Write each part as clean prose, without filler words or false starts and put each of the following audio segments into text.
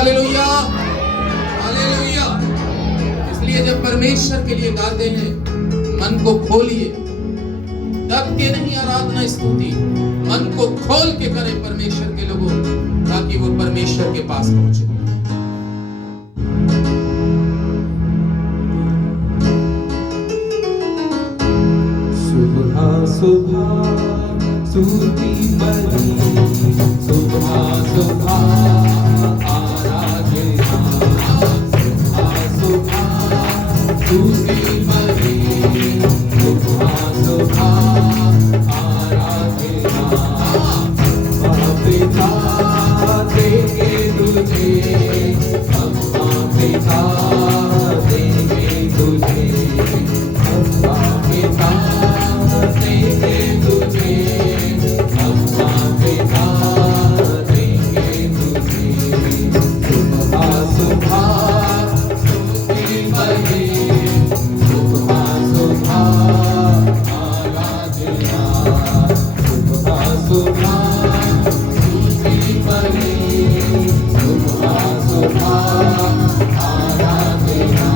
Hallelujah, hallelujah. इसलिए जब परमेश्वर के लिए गाते हैं, मन को खोलिए, दब के नहीं आराधना स्तुति, मन को खोल के करें परमेश्वर के लोगों, ताकि वो परमेश्वर के पास पहुंचे। सुबह सुबह स्तुति बनी, सुबह सुबह आराधना, सुबह सुबह स्तुति बनी, सुबह सुबह आराधना। पिता देंगे तुझे, पिता देंगे तुझे, पिता देंगे तुझे, पिता देंगे तुझे। सुबह सुबह स्तुति बनी, सुबह सुबह आराधना, सुबह सुबह स्तुति बनी, सुबह सुबह आराधना।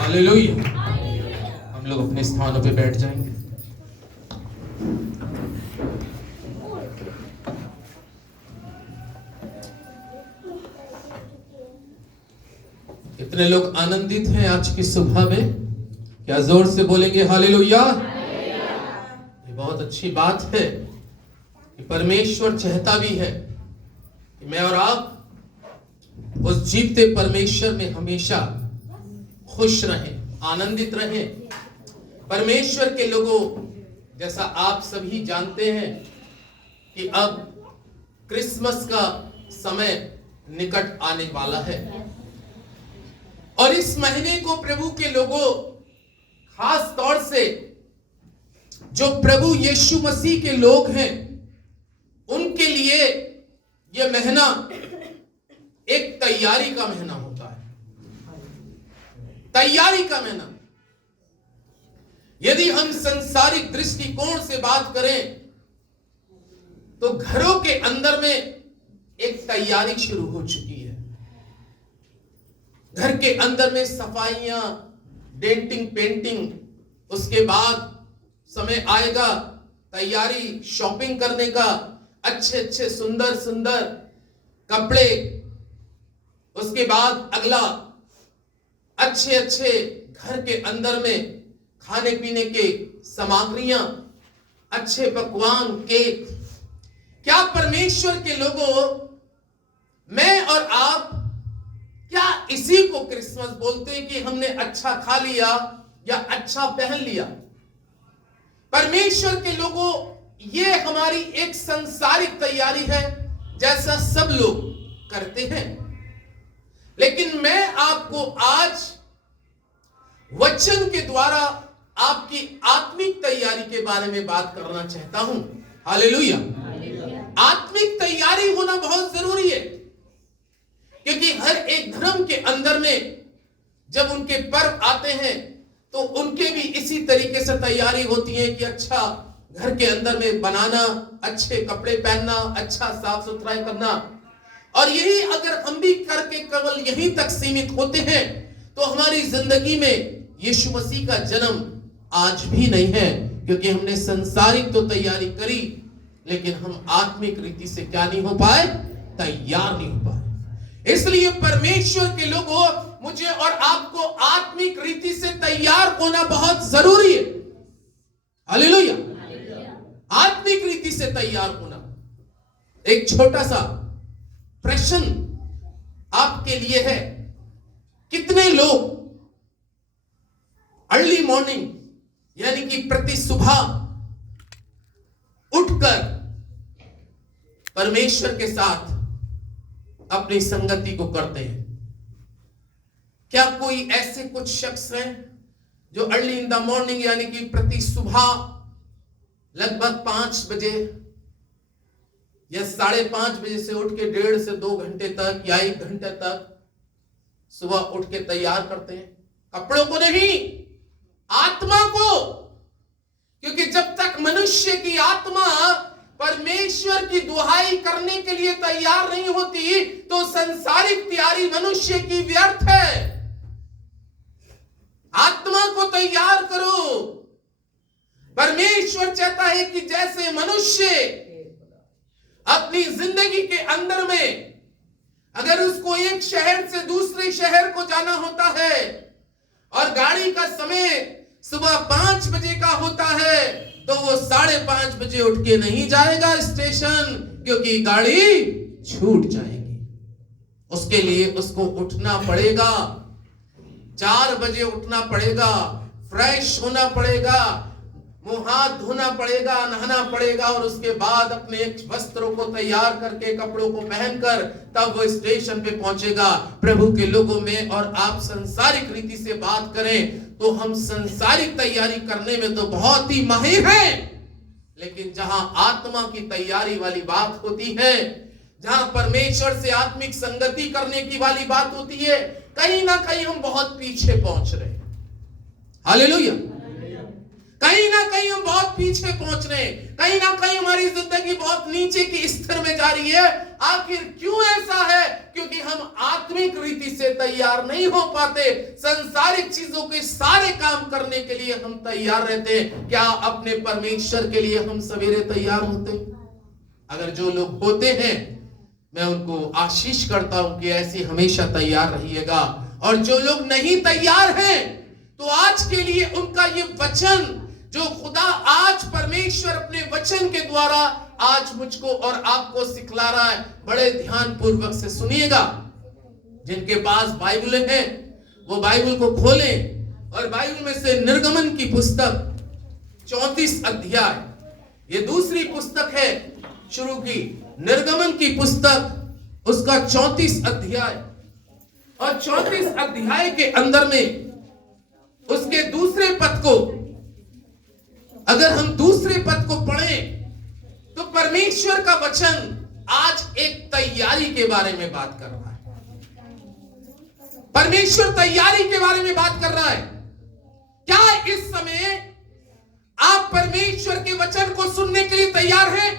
हालेलुया। हम लोग अपने स्थानों पे बैठ जाएंगे। कितने लोग आनंदित हैं आज की सुबह में? क्या जोर से बोलेंगे हालेलुया? ये बहुत अच्छी बात है कि परमेश्वर चाहता भी है कि मैं और आप उस जीवते परमेश्वर में हमेशा खुश रहें, आनंदित रहें। परमेश्वर के लोगों, जैसा आप सभी जानते हैं कि अब क्रिसमस का समय निकट आने वाला है, और इस महीने को प्रभु के लोगों, खास तौर से जो प्रभु यीशु मसीह के लोग हैं, उनके लिए यह महीना एक तैयारी का महीना होता है। तैयारी का महीना। यदि हम संसारिक दृष्टिकोण से बात करें तो घरों के अंदर में एक तैयारी शुरू हो चुकी है। घर के अंदर में सफाइयां, डेंटिंग, पेंटिंग, उसके बाद समय आएगा तैयारी शॉपिंग करने का, अच्छे अच्छे सुंदर सुंदर कपड़े, उसके बाद अगला अच्छे अच्छे घर के अंदर में खाने पीने के सामग्रियां, अच्छे पकवान, केक। क्या परमेश्वर के लोगों, मैं और आप क्या इसी को क्रिसमस बोलते हैं कि हमने अच्छा खा लिया या अच्छा पहन लिया। परमेश्वर के लोगों, ये हमारी एक संसारिक तैयारी है जैसा सब लोग करते हैं। लेकिन मैं आपको आज वचन के द्वारा आपकी आत्मिक तैयारी के बारे में बात करना चाहता हूं। हालेलुया। आत्मिक तैयारी होना बहुत जरूरी है, क्योंकि हर एक धर्म के अंदर में जब उनके पर्व आते हैं तो उनके भी इसी तरीके से तैयारी होती है कि अच्छा घर के अंदर में बनाना, अच्छे कपड़े पहनना, अच्छा साफ सुथराई करना। और यही अगर हम भी करके केवल यहीं तक सीमित होते हैं तो हमारी जिंदगी में यीशु मसीह का जन्म आज भी नहीं है, क्योंकि हमने संसारिक तो तैयारी करी लेकिन हम आत्मिक रीति से क्या नहीं हो पाए, तैयार नहीं हो पाए। इसलिए परमेश्वर के लोगों, मुझे और आपको आत्मिक रीति से तैयार होना बहुत जरूरी है। हालेलुया। आत्मिक रीति से तैयार होना। एक छोटा सा प्रश्न आपके लिए है, कितने लोग अर्ली मॉर्निंग यानी कि प्रति सुबह उठकर परमेश्वर के साथ अपनी संगति को करते हैं? क्या कोई ऐसे कुछ शख्स हैं जो अर्ली इन द मॉर्निंग यानी कि प्रति सुबह लगभग 5 बजे या 5:30 बजे से उठ के 1.5 से 2 घंटे तक या 1 घंटे तक सुबह उठ के तैयार करते हैं? कपड़ों को नहीं, आत्मा को। क्योंकि जब तक मनुष्य की आत्मा परमेश्वर की दुहाई करने के लिए तैयार नहीं होती तो संसारिक तैयारी मनुष्य की व्यर्थ है। आत्मा को तैयार करो। परमेश्वर चाहता है कि जैसे मनुष्य अपनी जिंदगी के अंदर में अगर उसको एक शहर से दूसरे शहर को जाना होता है और गाड़ी का समय सुबह 5 बजे का होता है तो वो 5:30 बजे उठ के नहीं जाएगा स्टेशन, क्योंकि गाड़ी छूट जाएगी। उसके लिए उसको उठना पड़ेगा, 4 बजे उठना पड़ेगा, फ्रेश होना पड़ेगा, मुंह हाथ धोना पड़ेगा, नहाना पड़ेगा और उसके बाद अपने वस्त्रों को तैयार करके कपड़ों को पहनकर तब वो स्टेशन पे पहुंचेगा। प्रभु के लोगों में और आप संसारिक रीति से बात करें तो हम संसारिक तैयारी करने में तो बहुत ही माहिर हैं, लेकिन जहां आत्मा की तैयारी वाली बात होती है, जहां परमेश्वर से आत्मिक संगति करने की वाली बात होती है, कहीं ना कहीं हम बहुत पीछे पहुंच रहे हैं। हालेलुया। कहीं ना कहीं हम बहुत पीछे पहुंच रहे हैं, कहीं ना कहीं हमारी जिंदगी बहुत नीचे की स्तर में जा रही है। आखिर क्यों ऐसा है? क्योंकि हम आत्मिक रीति से तैयार नहीं हो पाते। संसारिक चीजों के सारे काम करने के लिए हम तैयार रहते हैं, क्या अपने परमेश्वर के लिए हम सवेरे तैयार होते? अगर जो लोग होते हैं मैं उनको आशीष करता हूं कि ऐसे हमेशा तैयार रहिएगा, और जो लोग नहीं तैयार हैं तो आज के लिए उनका ये वचन जो खुदा आज परमेश्वर अपने वचन के द्वारा आज मुझको और आपको सिखला रहा है, बड़े ध्यान पूर्वक से सुनिएगा। जिनके पास बाइबल है वो बाइबल को खोलें और बाइबल में से निर्गमन की पुस्तक 34 अध्याय, ये दूसरी पुस्तक है शुरू की, निर्गमन की पुस्तक उसका 34 अध्याय, और 34 अध्याय के अंदर में उसके दूसरे पद को अगर हम दूसरे पद को पढ़ें तो परमेश्वर का वचन आज एक तैयारी के बारे में बात कर रहा है। परमेश्वर तैयारी के बारे में बात कर रहा है। क्या इस समय आप परमेश्वर के वचन को सुनने के लिए तैयार हैं?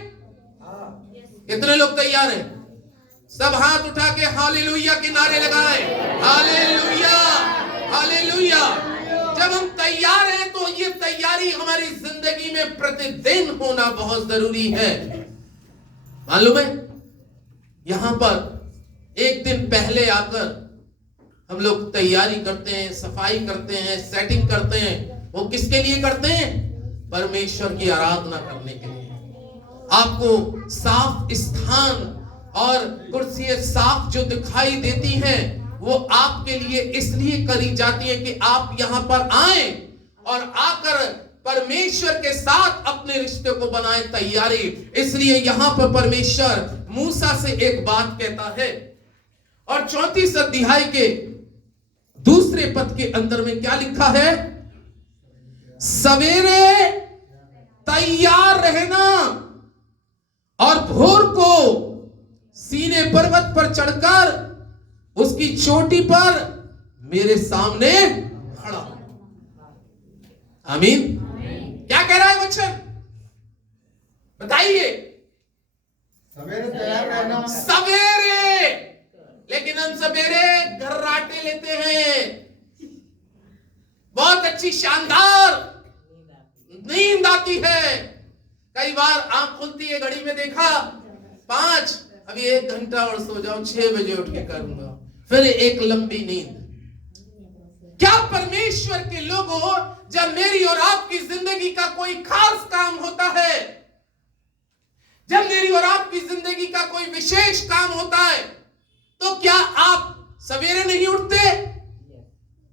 कितने लोग तैयार हैं? सब हाथ उठा के हालेलुया के नारे लगाएं। Hallelujah, hallelujah. जब हम तैयार हैं तो ये तैयारी हमारी जिंदगी में प्रतिदिन होना बहुत जरूरी है। मालूम है, यहां पर एक दिन पहले आकर हम लोग तैयारी करते हैं, सफाई करते हैं, सेटिंग करते हैं। वो किसके लिए करते हैं? परमेश्वर की आराधना करने के लिए। आपको साफ स्थान और कुर्सी साफ जो दिखाई देती हैं वो आपके लिए इसलिए करी जाती है कि आप यहां पर आए और आकर परमेश्वर के साथ अपने रिश्ते को बनाए तैयारी। इसलिए यहां पर परमेश्वर मूसा से एक बात कहता है और 34 अध्याय के दूसरे पद के अंदर में क्या लिखा है? सवेरे तैयार रहना और भोर को सीने पर्वत पर चढ़कर उसकी चोटी पर मेरे सामने खड़ा हो। आमीन। क्या कह रहा है वचन? बताइए। सवेरे तैयार रहना। सवेरे, लेकिन हम सवेरे घर्राटे लेते हैं, बहुत अच्छी शानदार नींद आती है। कई बार आंख खुलती है, घड़ी में देखा 5, अभी 1 घंटा और सो जाऊं, 6 बजे उठ के करूंगा, फिर एक लंबी नींद। क्या परमेश्वर के लोगों, जब मेरी और आपकी जिंदगी का कोई खास काम होता है, जब मेरी और आपकी जिंदगी का कोई विशेष काम होता है, तो क्या आप सवेरे नहीं उठते?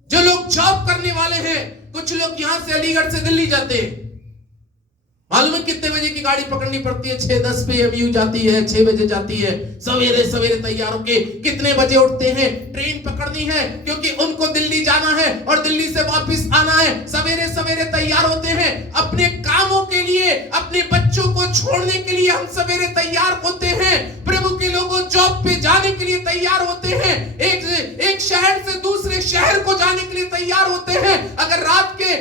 जो लोग जॉब करने वाले हैं, कुछ लोग यहां से अलीगढ़ से दिल्ली जाते हैं, मालूम है कितने बजे की गाड़ी पकड़नी पड़ती है? 6:10 पे एमयू जाती है, 6 बजे जाती है। सवेरे सवेरे तैयार होके कितने बजे उठते हैं? ट्रेन पकड़नी है क्योंकि उनको दिल्ली जाना है और दिल्ली से वापस आना है। सवेरे सवेरे तैयार होते हैं अपने कामों के लिए, अपने बच्चों को छोड़ने के लिए हम सवेरे तैयार होते हैं। प्रभु के लोगों जॉब पे जाने के लिए तैयार होते हैं, एक शहर से दूसरे शहर को जाने के लिए तैयार होते हैं। अगर रात के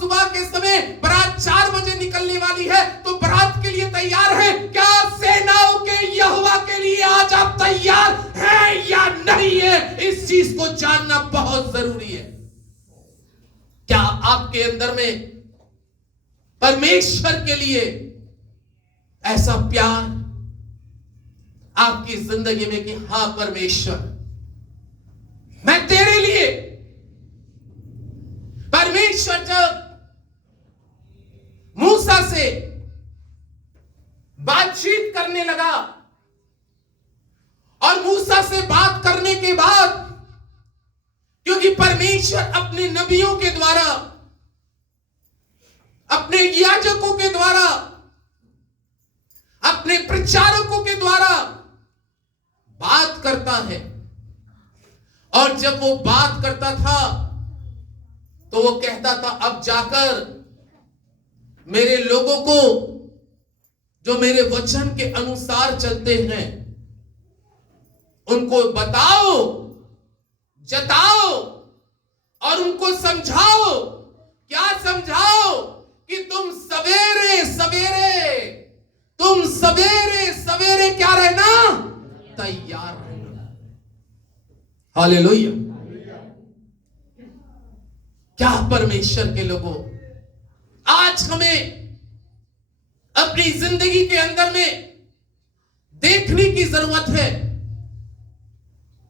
सुबह के समय बारात 4 बजे निकलने वाली है तो बारात के लिए तैयार है। क्या सेनाओं के यहोवा के लिए आज आप तैयार हैं या नहीं है? इस चीज को जानना बहुत जरूरी है। क्या आपके अंदर में परमेश्वर के लिए ऐसा प्यार आपकी जिंदगी में कि हां परमेश्वर, मैं तेरे लिए। परमेश्वर जब मूसा से बातचीत करने लगा और मूसा से बात करने के बाद, क्योंकि परमेश्वर अपने नबियों के द्वारा, अपने याजकों के द्वारा, अपने प्रचारकों के द्वारा बात करता है, और जब वो बात करता था तो वो कहता था अब जाकर मेरे लोगों को, जो मेरे वचन के अनुसार चलते हैं, उनको बताओ, जताओ और उनको समझाओ। क्या समझाओ? कि तुम सवेरे सवेरे क्या रहना? तैयार रहना। हालेलुया। क्या परमेश्वर के लोगों, आज हमें अपनी जिंदगी के अंदर में देखने की जरूरत है,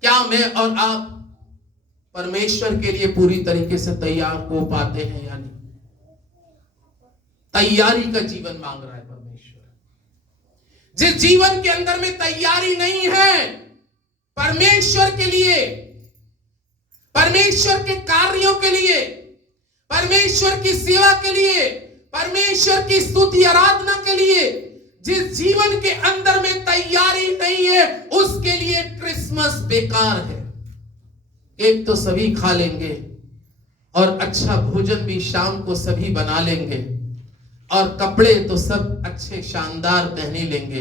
क्या मैं और आप परमेश्वर के लिए पूरी तरीके से तैयार हो पाते हैं या नहीं? तैयारी का जीवन मांग रहा है परमेश्वर। जिस जीवन के अंदर में तैयारी नहीं है परमेश्वर के लिए, परमेश्वर के कार्यों के लिए, परमेश्वर की सेवा के लिए, परमेश्वर की स्तुति आराधना के लिए, जिस जीवन के अंदर में तैयारी नहीं है, उसके लिए क्रिसमस बेकार है। एक तो सभी खा लेंगे और अच्छा भोजन भी शाम को सभी बना लेंगे और कपड़े तो सब अच्छे शानदार पहने लेंगे,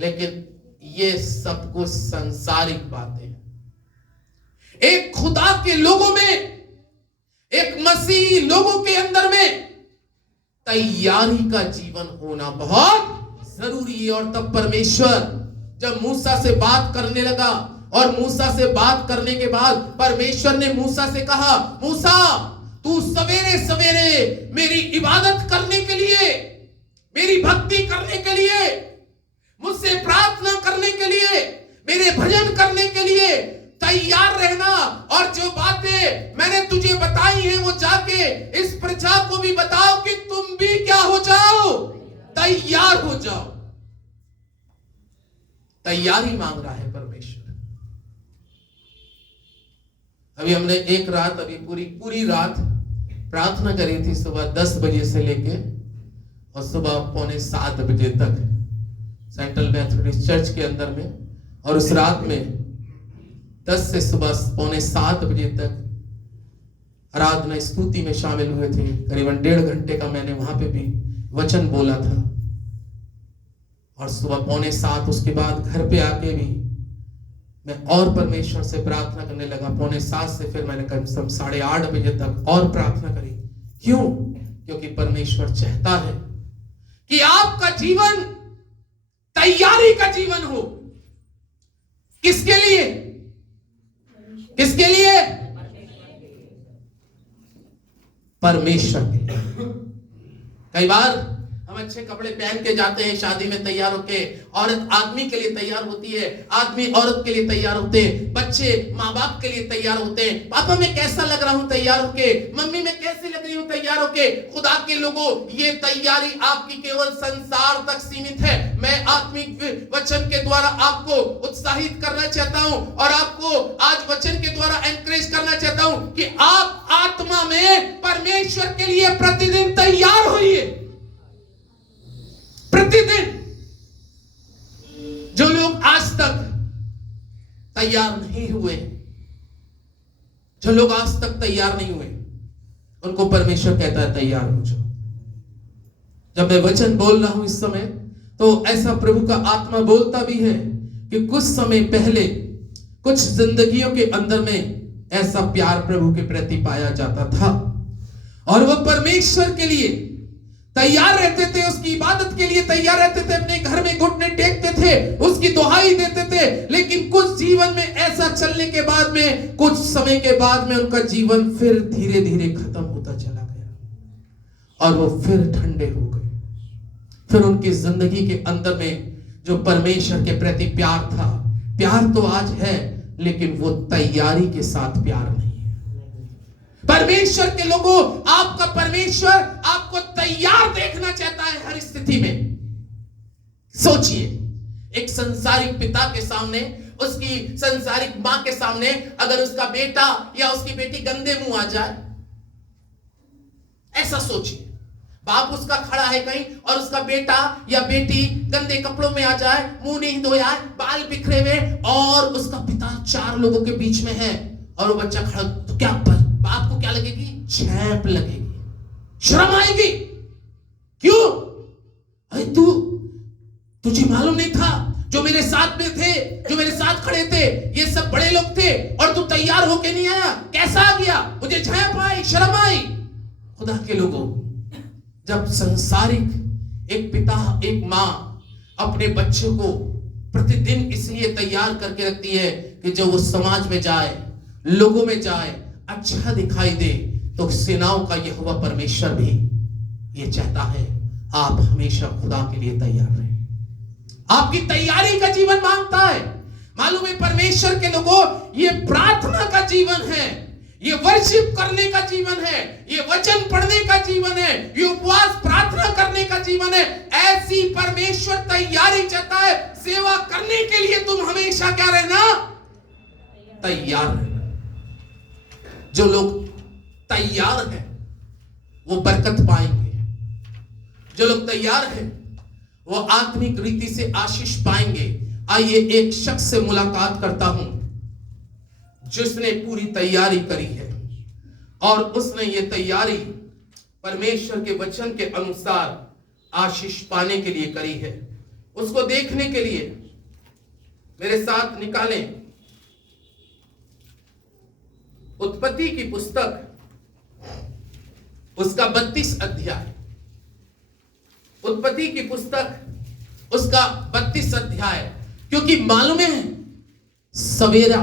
लेकिन ये सब कुछ सांसारिक बातें हैं। एक खुदा के लोगों में, एक मसीही लोगों के अंदर में तैयारी का जीवन होना बहुत जरूरी है। और तब परमेश्वर जब मूसा से बात करने लगा, और मूसा से बात करने के बाद परमेश्वर ने मूसा से कहा, मूसा तू सवेरे सवेरे मेरी इबादत करने के लिए, मेरी भक्ति करने के लिए, मुझसे प्रार्थना करने के लिए, मेरे भजन करने के लिए तैयार रहना। और जो बातें मैंने तुझे बताई हैं वो जाके इस प्रजा को भी बताओ कि तुम भी क्या हो जाओ? तैयार हो जाओ। तैयारी मांग रहा है परमेश्वर। अभी हमने एक रात, अभी पूरी रात प्रार्थना करी थी सुबह 10 बजे से लेके और सुबह 6:45 बजे तक सेंट्रल मेथोडिस्ट चर्च के अंदर में, और उस रात में 10 से सुबह 6:45 बजे तक आराधना स्तुति में शामिल हुए थे। करीबन 1.5 घंटे का मैंने वहां पे भी वचन बोला था, और सुबह 6:45 उसके बाद घर पे आके भी मैं और परमेश्वर से प्रार्थना करने लगा। 6:45 से फिर मैंने कम से कम 8:30 बजे तक और प्रार्थना करी। क्यों? क्योंकि परमेश्वर चाहता है कि आपका जीवन तैयारी का जीवन हो। किसके लिए? किसके लिए? परमेश्वर के लिए। कई बार हम अच्छे कपड़े पहन के जाते हैं शादी में तैयार होके, औरत आदमी के लिए तैयार होती है, आदमी औरत के लिए तैयार होते हैं, बच्चे माँ बाप के लिए तैयार होते हैं। पापा मैं कैसा लग रहा हूं तैयार होके, मम्मी मैं कैसी लग रही हूं तैयार होके। खुदा के लोगों, ये तैयारी आपकी केवल संसार तक सीमित है। मैं आत्मिक वचन के द्वारा आपको उत्साहित करना चाहता हूं और आपको आज वचन के द्वारा एनकरेज करना चाहता हूं कि आप आत्मा में परमेश्वर के लिए प्रतिदिन तैयार होइए। प्रतिदिन। जो लोग आज तक तैयार नहीं हुए, जो लोग आज तक तैयार नहीं हुए, उनको परमेश्वर कहता है तैयार हो जाओ। जब मैं वचन बोल रहा हूं इस समय, तो ऐसा प्रभु का आत्मा बोलता भी है कि कुछ समय पहले कुछ जिंदगियों के अंदर में ऐसा प्यार प्रभु के प्रति पाया जाता था, और वह परमेश्वर के लिए तैयार रहते थे, उसकी इबादत के लिए तैयार रहते थे, अपने घर में घुटने टेकते थे, उसकी दुहाई देते थे। लेकिन कुछ जीवन में ऐसा चलने के बाद में, कुछ समय के बाद में उनका जीवन फिर धीरे धीरे खत्म होता चला गया और वो फिर ठंडे हो गए। फिर उनकी जिंदगी के अंदर में जो परमेश्वर के प्रति प्यार था, प्यार तो आज है, लेकिन वो तैयारी के साथ प्यार नहीं। परमेश्वर के लोगों, आपका परमेश्वर आपको तैयार देखना चाहता है हर स्थिति में। सोचिए, एक संसारिक पिता के सामने, उसकी संसारिक मां के सामने अगर उसका बेटा या उसकी बेटी गंदे मुंह आ जाए, ऐसा सोचिए। बाप उसका खड़ा है कहीं और उसका बेटा या बेटी गंदे कपड़ों में आ जाए, मुंह नहीं धोया, बाल बिखरे हुए, और उसका पिता 4 लोगों के बीच में है और वो बच्चा खड़ा, तो क्या बाप को क्या लगेगी? छेप लगेगी, शर्म आएगी। क्यों? अरे तुझे मालूम नहीं था, जो मेरे साथ में थे, जो मेरे साथ खड़े थे, ये सब बड़े लोग थे, और तू तैयार होके नहीं आया, कैसा आ गया? मुझे छेप आई, शर्म आई। खुदा के लोगों, जब संसारिक एक पिता, एक मां अपने बच्चे को प्रतिदिन इसलिए तैयार करके रखती है कि जब वो समाज में जाए, लोगों में जाए, अच्छा दिखाई दे, तो सेनाओं का यहोवा परमेश्वर भी ये चाहता है आप हमेशा खुदा के लिए तैयार रहें। आपकी तैयारी का जीवन मांगता है। मालूम है परमेश्वर के लोगों, ये प्रार्थना का जीवन है, ये वर्शिप करने का जीवन है, ये वचन पढ़ने का जीवन है, ये उपवास प्रार्थना करने का जीवन है। ऐसी परमेश्वर तैयारी चाहता है। सेवा करने के लिए तुम हमेशा क्या रहना? तैयार रहना। जो लोग तैयार हैं वो बरकत पाएंगे। जो लोग तैयार हैं वो आत्मिक रीति से आशीष पाएंगे। आइए एक शख्स से मुलाकात करता हूं जिसने पूरी तैयारी करी है, और उसने ये तैयारी परमेश्वर के वचन के अनुसार आशीष पाने के लिए करी है। उसको देखने के लिए मेरे साथ निकालें उत्पत्ति की पुस्तक, उसका 32 अध्याय। उत्पत्ति की पुस्तक उसका 32 अध्याय। क्योंकि मालूम है सवेरा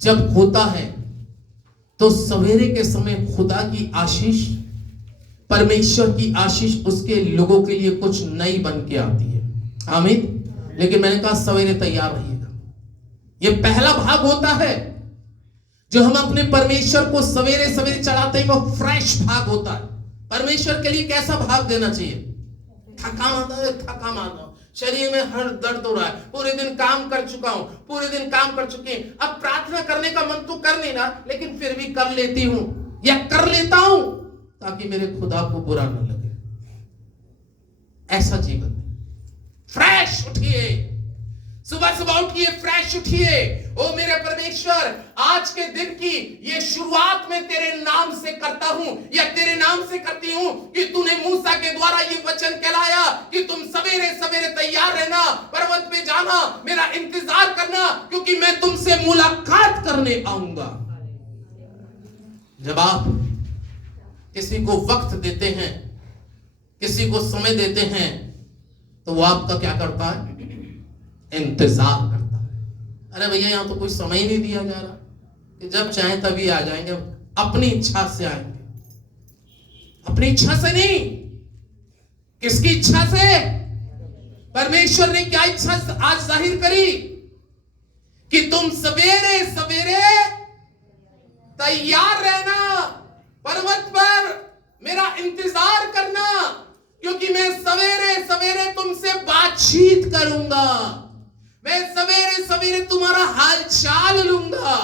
जब होता है तो सवेरे के समय खुदा की आशीष, परमेश्वर की आशीष उसके लोगों के लिए कुछ नई बन के आती है। आमीन। लेकिन मैंने कहा सवेरे तैयार रहिएगा। ये पहला भाग होता है जो हम अपने परमेश्वर को सवेरे सवेरे चढ़ाते हैं, वो फ्रेश भाग होता है। परमेश्वर के लिए कैसा भाग देना चाहिए? थका मांदा, शरीर में हर दर्द हो रहा है, पूरे दिन काम कर चुका हूं, पूरे दिन काम कर चुकी हूं, अब प्रार्थना करने का मन तो कर नहीं रहा, लेकिन फिर भी कर लेती हूं। या कर लेता हूं ताकि मेरे खुदा को बुरा न लगे। ऐसा जीवन फ्रेश उठिए, सुबह सुबह उठिए, फ्रेश उठिए। ओ मेरे परमेश्वर, आज के दिन की ये शुरुआत मैं तेरे नाम से करता हूं या तेरे नाम से करती हूं कि तूने मूसा के द्वारा ये वचन कहलाया कि तुम सवेरे सवेरे तैयार रहना, पर्वत पे जाना, मेरा इंतजार करना, क्योंकि मैं तुमसे मुलाकात करने आऊंगा। जब आप किसी को वक्त देते हैं, किसी को समय देते हैं, तो वो आपका क्या करता है? इंतजार करता है। अरे भैया यहां तो कोई समय ही नहीं दिया जा रहा कि जब चाहे तभी आ जाएंगे, अपनी इच्छा से आएंगे। अपनी इच्छा से नहीं, किसकी इच्छा से? परमेश्वर ने क्या इच्छा आज जाहिर करी कि तुम सवेरे सवेरे तैयार रहना, पर्वत पर मेरा इंतजार करना, क्योंकि मैं सवेरे सवेरे तुमसे बातचीत करूंगा, मैं सवेरे सवेरे तुम्हारा हालचाल लूंगा,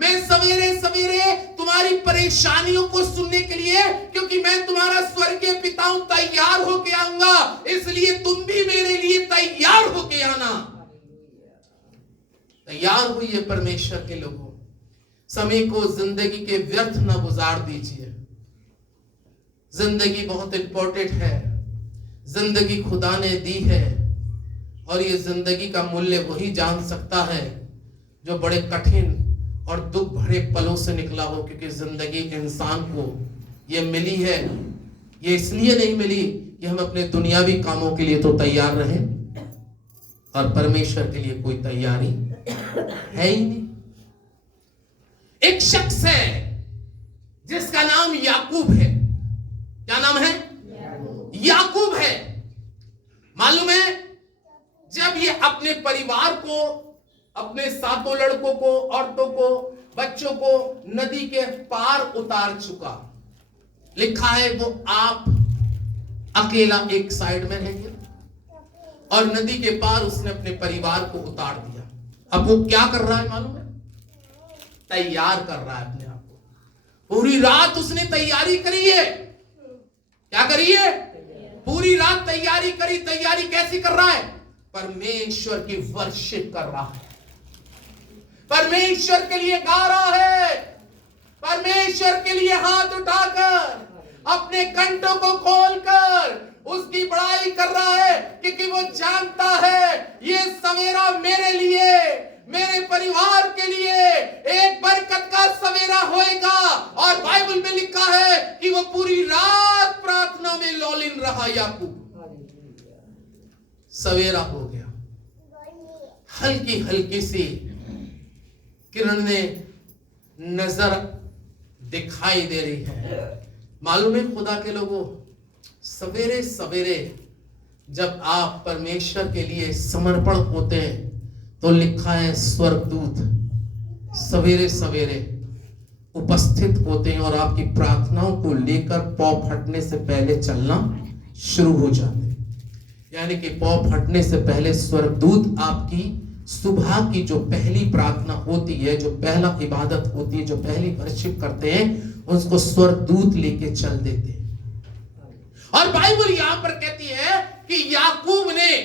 मैं सवेरे सवेरे तुम्हारी परेशानियों को सुनने के लिए, क्योंकि मैं तुम्हारा स्वर्गीय पिता हूं, तैयार होके आऊंगा। इसलिए तुम भी मेरे लिए तैयार होके आना। तैयार हुई परमेश्वर के लोगों, समय को जिंदगी के व्यर्थ न गुजार दीजिए। जिंदगी बहुत इंपॉर्टेंट है, जिंदगी खुदा ने दी है, और ये जिंदगी का मूल्य वही जान सकता है जो बड़े कठिन और दुख भरे पलों से निकला हो। क्योंकि जिंदगी इंसान को ये मिली है, ये इसलिए नहीं मिली कि हम अपने दुनियावी कामों के लिए तो तैयार रहे, और परमेश्वर के लिए कोई तैयारी है ही नहीं। एक शख्स है जिसका नाम याकूब है। क्या नाम है? याकूब है। मालूम है, जब ये अपने परिवार को, अपने 7 लड़कों को, औरतों को, बच्चों को नदी के पार उतार चुका, लिखा है वो आप अकेला एक साइड में रह गया और नदी के पार उसने अपने परिवार को उतार दिया। अब वो क्या कर रहा है मालूम है? तैयार कर रहा है अपने आप को। पूरी रात उसने तैयारी करी है। क्या करी है? पूरी रात तैयारी करी। तैयारी कैसी कर रहा है? परमेश्वर की वर्शिप कर रहा है, परमेश्वर के लिए गा रहा है, परमेश्वर के लिए हाथ उठाकर, अपने कंठों को खोलकर उसकी बड़ाई कर रहा है, क्योंकि वो जानता है ये सवेरा मेरे लिए, मेरे परिवार के लिए एक बरकत का सवेरा होएगा। और बाइबल में लिखा है कि वो पूरी रात प्रार्थना में लौलीन रहा याकूब। सवेरा हो गया, हल्की हल्की सी किरणें नजर दिखाई दे रही है। मालूम है खुदा के लोगों, सवेरे सवेरे जब आप परमेश्वर के लिए समर्पण होते हैं तो लिखा है स्वर्गदूत सवेरे सवेरे उपस्थित होते हैं और आपकी प्रार्थनाओं को लेकर पौ फटने से पहले चलना शुरू हो जाते हैं। यानी कि पौ फटने से पहले स्वर्गदूत आपकी सुबह की जो पहली प्रार्थना होती है, जो पहला इबादत होती है, जो पहली वर्शिप करते हैं, उसको स्वर्गदूत लेके चल देते हैं। और बाइबल यहां पर कहती है कि याकूब ने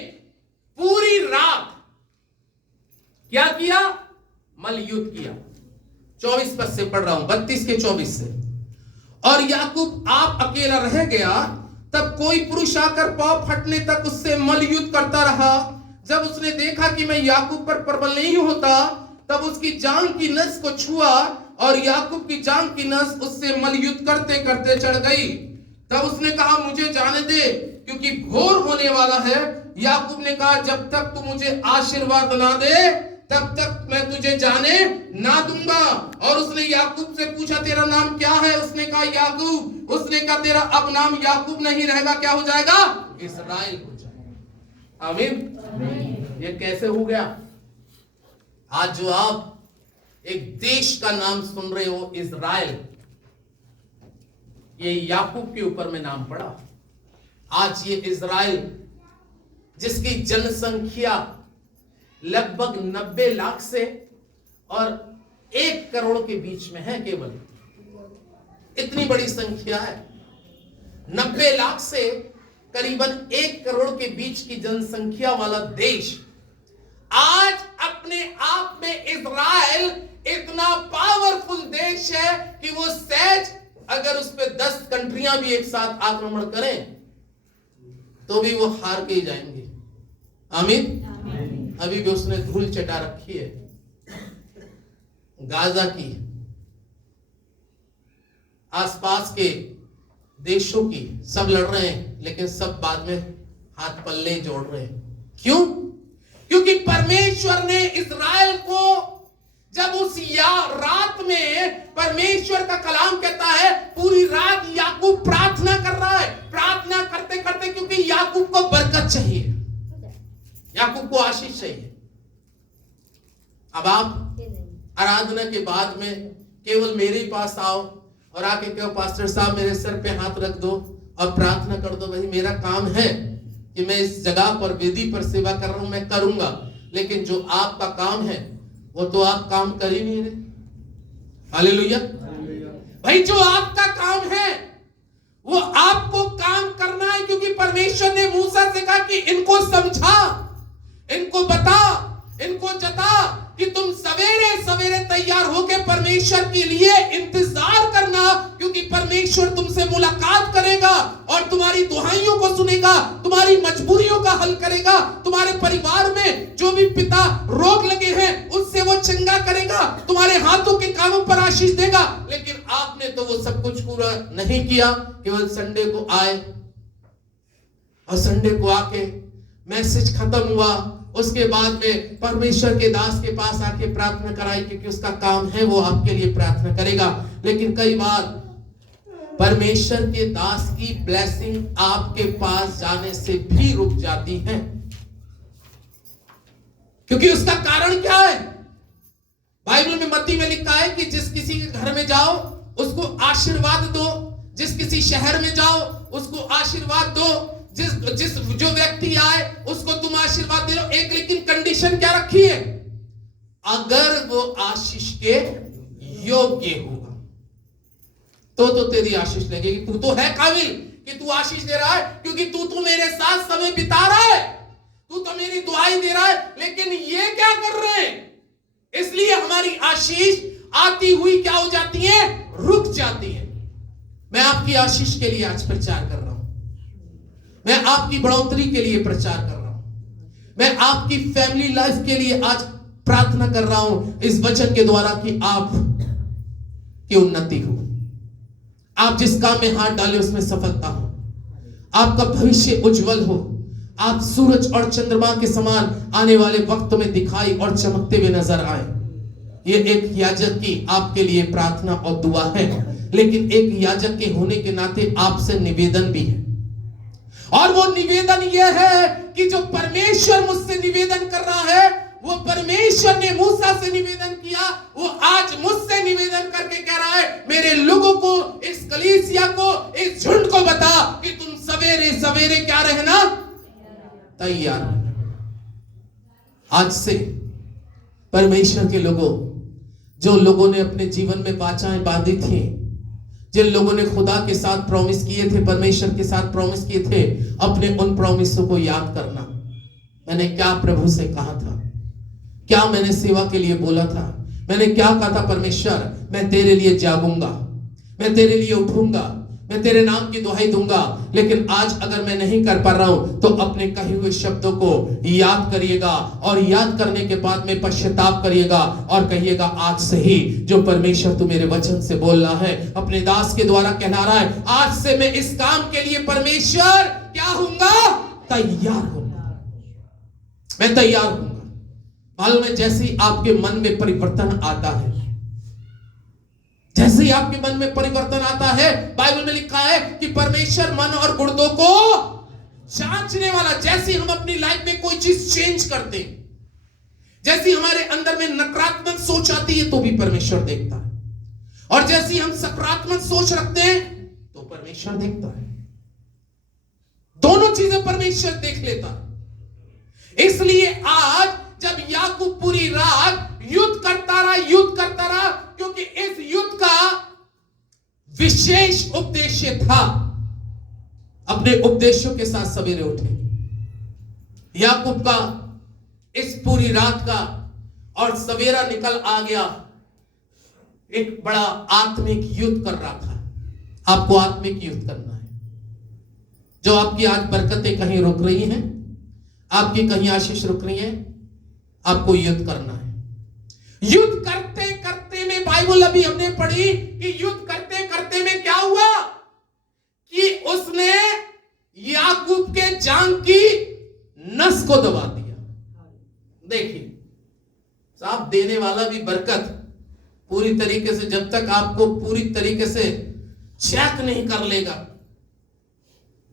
पूरी रात क्या किया? मलयुद्ध किया। 24 पद से पढ़ रहा हूं, 32 के 24 से। और याकूब आप अकेला रह गया, तब कोई पुरुष आकर पांव फटने तक उससे मलयुद्ध करता रहा। जब उसने देखा कि मैं याकूब पर प्रबल नहीं होता, तब उसकी जांघ की नस को छुआ और याकूब की जांघ की नस उससे मलयुद्ध करते करते चढ़ गई। तब उसने कहा मुझे जाने दे, क्योंकि भोर होने वाला है। याकूब ने कहा जब तक तू मुझे आशीर्वाद ना दे तब तक मैं तुझे जाने ना दूंगा। और उसने याकूब से पूछा तेरा नाम क्या है? उसने कहा याकूब। उसने कहा तेरा अब नाम याकूब नहीं रहेगा, क्या हो जाएगा? इस्राएल हो जाएगा। आमीन। ये कैसे हो गया? आज जो आप एक देश का नाम सुन रहे हो इस्राएल, ये याकूब के ऊपर में नाम पड़ा। आज ये इस्राएल जिसकी जनसंख्या लगभग 90 लाख से और 1 करोड़ के बीच में है, केवल इतनी बड़ी संख्या है। 90 लाख से करीबन 1 करोड़ के बीच की जनसंख्या वाला देश आज अपने आप में इजराइल इतना पावरफुल देश है कि वो सहज अगर उस पे 10 कंट्रियां भी एक साथ आक्रमण करें तो भी वो हार के ही जाएंगे। आमीन। अभी भी उसने धूल चटा रखी है गाजा की, आसपास के देशों की, सब लड़ रहे हैं लेकिन सब बाद में हाथ पल्ले जोड़ रहे हैं। क्यों? क्योंकि परमेश्वर ने इजराइल को जब उस रात में परमेश्वर का कलाम कहता है पूरी रात याकूब प्रार्थना कर रहा है, प्रार्थना करते करते, क्योंकि याकूब को बरकत चाहिए, याकूब को आशीष चाहिए। अब आप आराधना के बाद में केवल मेरे पास आओ और आके कहो पास्टर साहब मेरे सर पे हाथ रख दो और प्रार्थना कर दो। भाई मेरा काम है कि मैं इस जगह पर वेदी पर सेवा कर रहा हूं, मैं करूंगा, लेकिन जो आपका काम है वो तो आप काम कर ही नहीं रहे। हालेलुया। भाई जो आपका काम है वो आपको काम करना है, क्योंकि परमेश्वर ने मूसा से कहा कि इनको समझा, इनको बता, इनको जता कि तुम सवेरे सवेरे तैयार होकर परमेश्वर के लिए इंतजार करना, क्योंकि परमेश्वर तुमसे मुलाकात करेगा और तुम्हारी दुहाइयों को सुनेगा, तुम्हारी मजबूरियों का हल करेगा, तुम्हारे परिवार में जो भी पिता रोग लगे हैं उससे वो चंगा करेगा, तुम्हारे हाथों के कामों पर आशीष देगा। लेकिन आपने तो वो सब कुछ पूरा नहीं किया, केवल संडे को आए और संडे को आके मैसेज खत्म हुआ, उसके बाद में परमेश्वर के दास के पास आके प्रार्थना कराई, क्योंकि उसका काम है वो आपके लिए प्रार्थना करेगा। लेकिन कई बार परमेश्वर के दास की ब्लेसिंग आपके पास जाने से भी रुक जाती है, क्योंकि उसका कारण क्या है? बाइबल में मत्ती में लिखा है कि जिस किसी के घर में जाओ उसको आशीर्वाद दो, जिस किसी शहर में जाओ उसको आशीर्वाद दो, जिस जो व्यक्ति आए उसको तुम आशीर्वाद दे दो। एक लेकिन कंडीशन क्या रखी है? अगर वो आशीष के योग्य होगा तो तेरी आशीष लगेगी। तू तो है काबिल कि तू आशीष दे रहा है, क्योंकि तू तो मेरे साथ समय बिता रहा है, तू तो मेरी दुआई दे रहा है, लेकिन ये क्या कर रहे हैं? इसलिए हमारी आशीष आती हुई क्या हो जाती है? रुक जाती है। मैं आपकी आशीष के लिए आज प्रचार कर रहा हूं, मैं आपकी बढ़ोतरी के लिए प्रचार कर रहा हूं, मैं आपकी फैमिली लाइफ के लिए आज प्रार्थना कर रहा हूं इस वचन के द्वारा कि आप की उन्नति हो, आप जिस काम में हाथ डाले उसमें सफलता हो, आपका भविष्य उज्जवल हो, आप सूरज और चंद्रमा के समान आने वाले वक्त में दिखाई और चमकते हुए नजर आए। ये एक याजक की आपके लिए प्रार्थना और दुआ है, लेकिन एक याजक के होने के नाते आपसे निवेदन भी है, और वो निवेदन यह है कि जो परमेश्वर मुझसे निवेदन कर रहा है, वो परमेश्वर ने मूसा से निवेदन किया, वो आज मुझसे निवेदन करके कह रहा है मेरे लोगों को, इस कलीसिया को, इस झुंड को बता कि तुम सवेरे सवेरे क्या रहना? तैयार। आज से परमेश्वर के लोगों, जो लोगों ने अपने जीवन में वाचाएं बांधी थी, जिन लोगों ने खुदा के साथ प्रॉमिस किए थे, परमेश्वर के साथ प्रॉमिस किए थे, अपने उन प्रॉमिसों को याद करना। मैंने क्या प्रभु से कहा था, क्या मैंने सेवा के लिए बोला था, मैंने क्या कहा था? परमेश्वर मैं तेरे लिए जागूंगा, मैं तेरे लिए उठूंगा, मैं तेरे नाम की दुहाई दूंगा। लेकिन आज अगर मैं नहीं कर पा रहा हूं तो अपने कहे हुए शब्दों को याद करिएगा, और याद करने के बाद में पश्चाताप करिएगा और कहिएगा आज से ही जो परमेश्वर तू मेरे वचन से बोल रहा है, अपने दास के द्वारा कहला रहा है, आज से मैं इस काम के लिए परमेश्वर क्या होऊंगा? तैयार होऊंगा, मैं तैयार होऊंगा। मालूम है, जैसे ही आपके मन में परिवर्तन आता है, जैसे ही आपके मन में परिवर्तन आता है, बाइबल में लिखा है कि परमेश्वर मन और गुर्दों को जांचने वाला। जैसे हम अपनी लाइफ में कोई चीज चेंज करते हैं, जैसे हमारे अंदर में नकारात्मक सोच आती है तो भी परमेश्वर देखता है, और जैसे हम सकारात्मक सोच रखते हैं तो परमेश्वर देखता है। दोनों चीजें परमेश्वर देख लेता है। इसलिए आज जब याकूब पूरी रात युद्ध करता रहा, क्योंकि इस युद्ध का विशेष उद्देश्य था। अपने उपदेशों के साथ सवेरे उठे। याकूब का इस पूरी रात का और सवेरा निकल आ गया, एक बड़ा आत्मिक युद्ध कर रहा था। आपको आत्मिक युद्ध करना है। जो आपकी आज बरकतें कहीं रुक रही हैं, आपकी कहीं आशीष रुक रही है, आपको युद्ध करना है। युद्ध करते करते में बाइबल अभी हमने पढ़ी कि युद्ध करते करते में क्या हुआ कि उसने याकूब के जांघ की नस को दबा दिया। देखिए, साफ देने वाला भी बरकत पूरी तरीके से, जब तक आपको पूरी तरीके से चेक नहीं कर लेगा,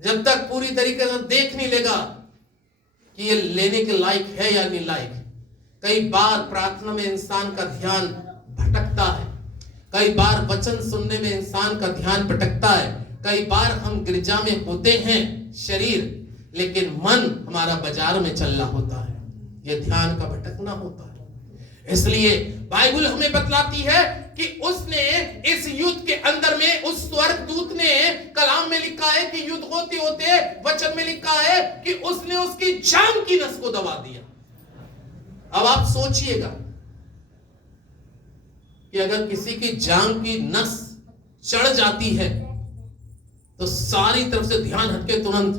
जब तक पूरी तरीके से देख नहीं लेगा कि ये लेने के लायक है या नहीं लायक। कई बार प्रार्थना में इंसान का ध्यान भटकता है, कई बार वचन सुनने में इंसान का ध्यान भटकता है, कई बार हम गिरजा में होते हैं शरीर, लेकिन मन हमारा बाजार में चल रहा होता है। यह ध्यान का भटकना होता है। इसलिए बाइबल हमें बतलाती है कि उसने इस युद्ध के अंदर में, उस स्वर्गदूत ने, कलाम में लिखा है कि युद्ध होते होते वचन में लिखा है कि उसने उसकी जांघ की नस को दबा दिया। अब आप सोचिएगा कि अगर किसी की जांघ की नस चढ़ जाती है तो सारी तरफ से ध्यान हटके तुरंत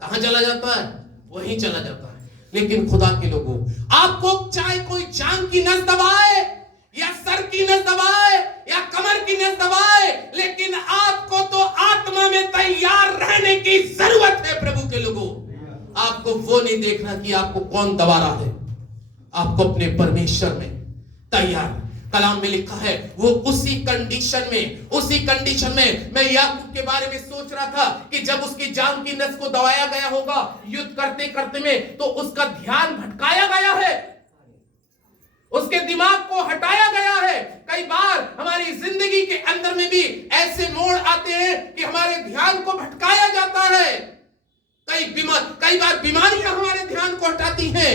कहां चला जाता है? वहीं चला जाता है। लेकिन खुदा के लोगों, आपको चाहे कोई जांघ की नस दबाए या सर की नस दबाए या कमर की नस दबाए, लेकिन आपको तो आत्मा में तैयार रहने की जरूरत है। प्रभु के लोगों, आपको वो नहीं देखना कि आपको कौन दबा रहा है, आपको अपने परमेश्वर में तैयार। कलाम में लिखा है वो उसी कंडीशन में मैं याकूब के बारे में सोच रहा था कि जब उसकी जांघ की नस को दबाया गया होगा युद्ध करते करते में, तो उसका ध्यान भटकाया गया है, उसके दिमाग को हटाया गया है। कई बार हमारी जिंदगी के अंदर में भी ऐसे मोड़ आते हैं कि हमारे ध्यान को भटकाया जाता है। कई बार बीमारियां हमारे ध्यान को हटाती हैं,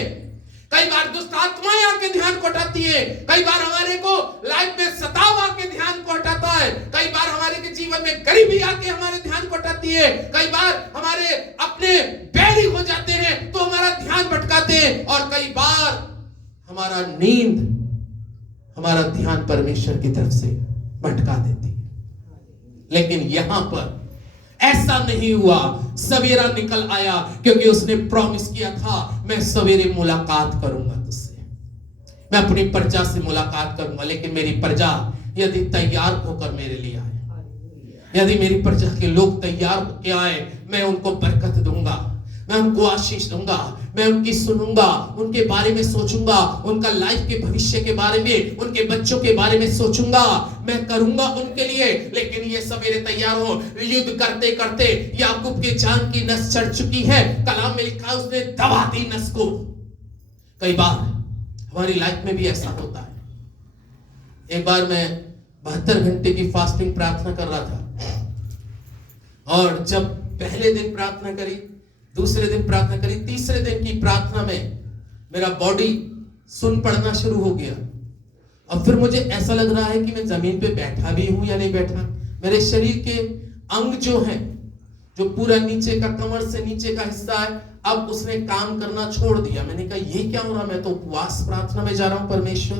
कई बार दुष्ट आत्माएं आके ध्यान को हटाती है, कई बार हमारे को लाइफ में सताव आके ध्यान को हटाता है, कई बार हमारे के जीवन में गरीबी आके हमारे ध्यान को हटाती है, कई बार हमारे अपने बैरी हो जाते हैं तो हमारा ध्यान भटकाते हैं, और कई बार हमारा नींद हमारा ध्यान परमेश्वर की तरफ से भटका देती है। लेकिन यहां पर ऐसा नहीं हुआ। सवेरा निकल आया क्योंकि उसने प्रॉमिस किया था, मैं सवेरे मुलाकात करूंगा तुझसे, मैं अपनी प्रजा से मुलाकात करूंगा। लेकिन मेरी प्रजा यदि तैयार होकर मेरे लिए आए, यदि मेरी प्रजा के लोग तैयार होकर आए, मैं उनको बरकत दूंगा, मैं उनको आशीष दूंगा, मैं उनकी सुनूंगा, उनके बारे में सोचूंगा, उनका लाइफ के भविष्य के बारे में, उनके बच्चों के बारे में सोचूंगा, मैं करूंगा उनके लिए। लेकिन ये सवेरे तैयार हो। युद्ध करते करते याकूब के जांघ की नस चढ़ चुकी है। कलाम में लिखा है उसने दबा दी नस को। कई बार हमारी लाइफ में भी ऐसा होता है। एक बार मैं 72 घंटे की फास्टिंग प्रार्थना कर रहा था, और जब पहले दिन प्रार्थना करी, दूसरे दिन प्रार्थना करी, तीसरे दिन की प्रार्थना में मेरा बॉडी सुन पड़ना शुरू हो गया। और फिर मुझे ऐसा लग रहा है कि मैं जमीन पे बैठा भी हूं या नहीं बैठा। मेरे शरीर के अंग जो हैं, जो पूरा नीचे का, कमर से नीचे का हिस्सा है, अब उसने काम करना छोड़ दिया। मैंने कहा ये क्या हो रहा, मैं तो उपवास प्रार्थना में जा रहा हूं परमेश्वर,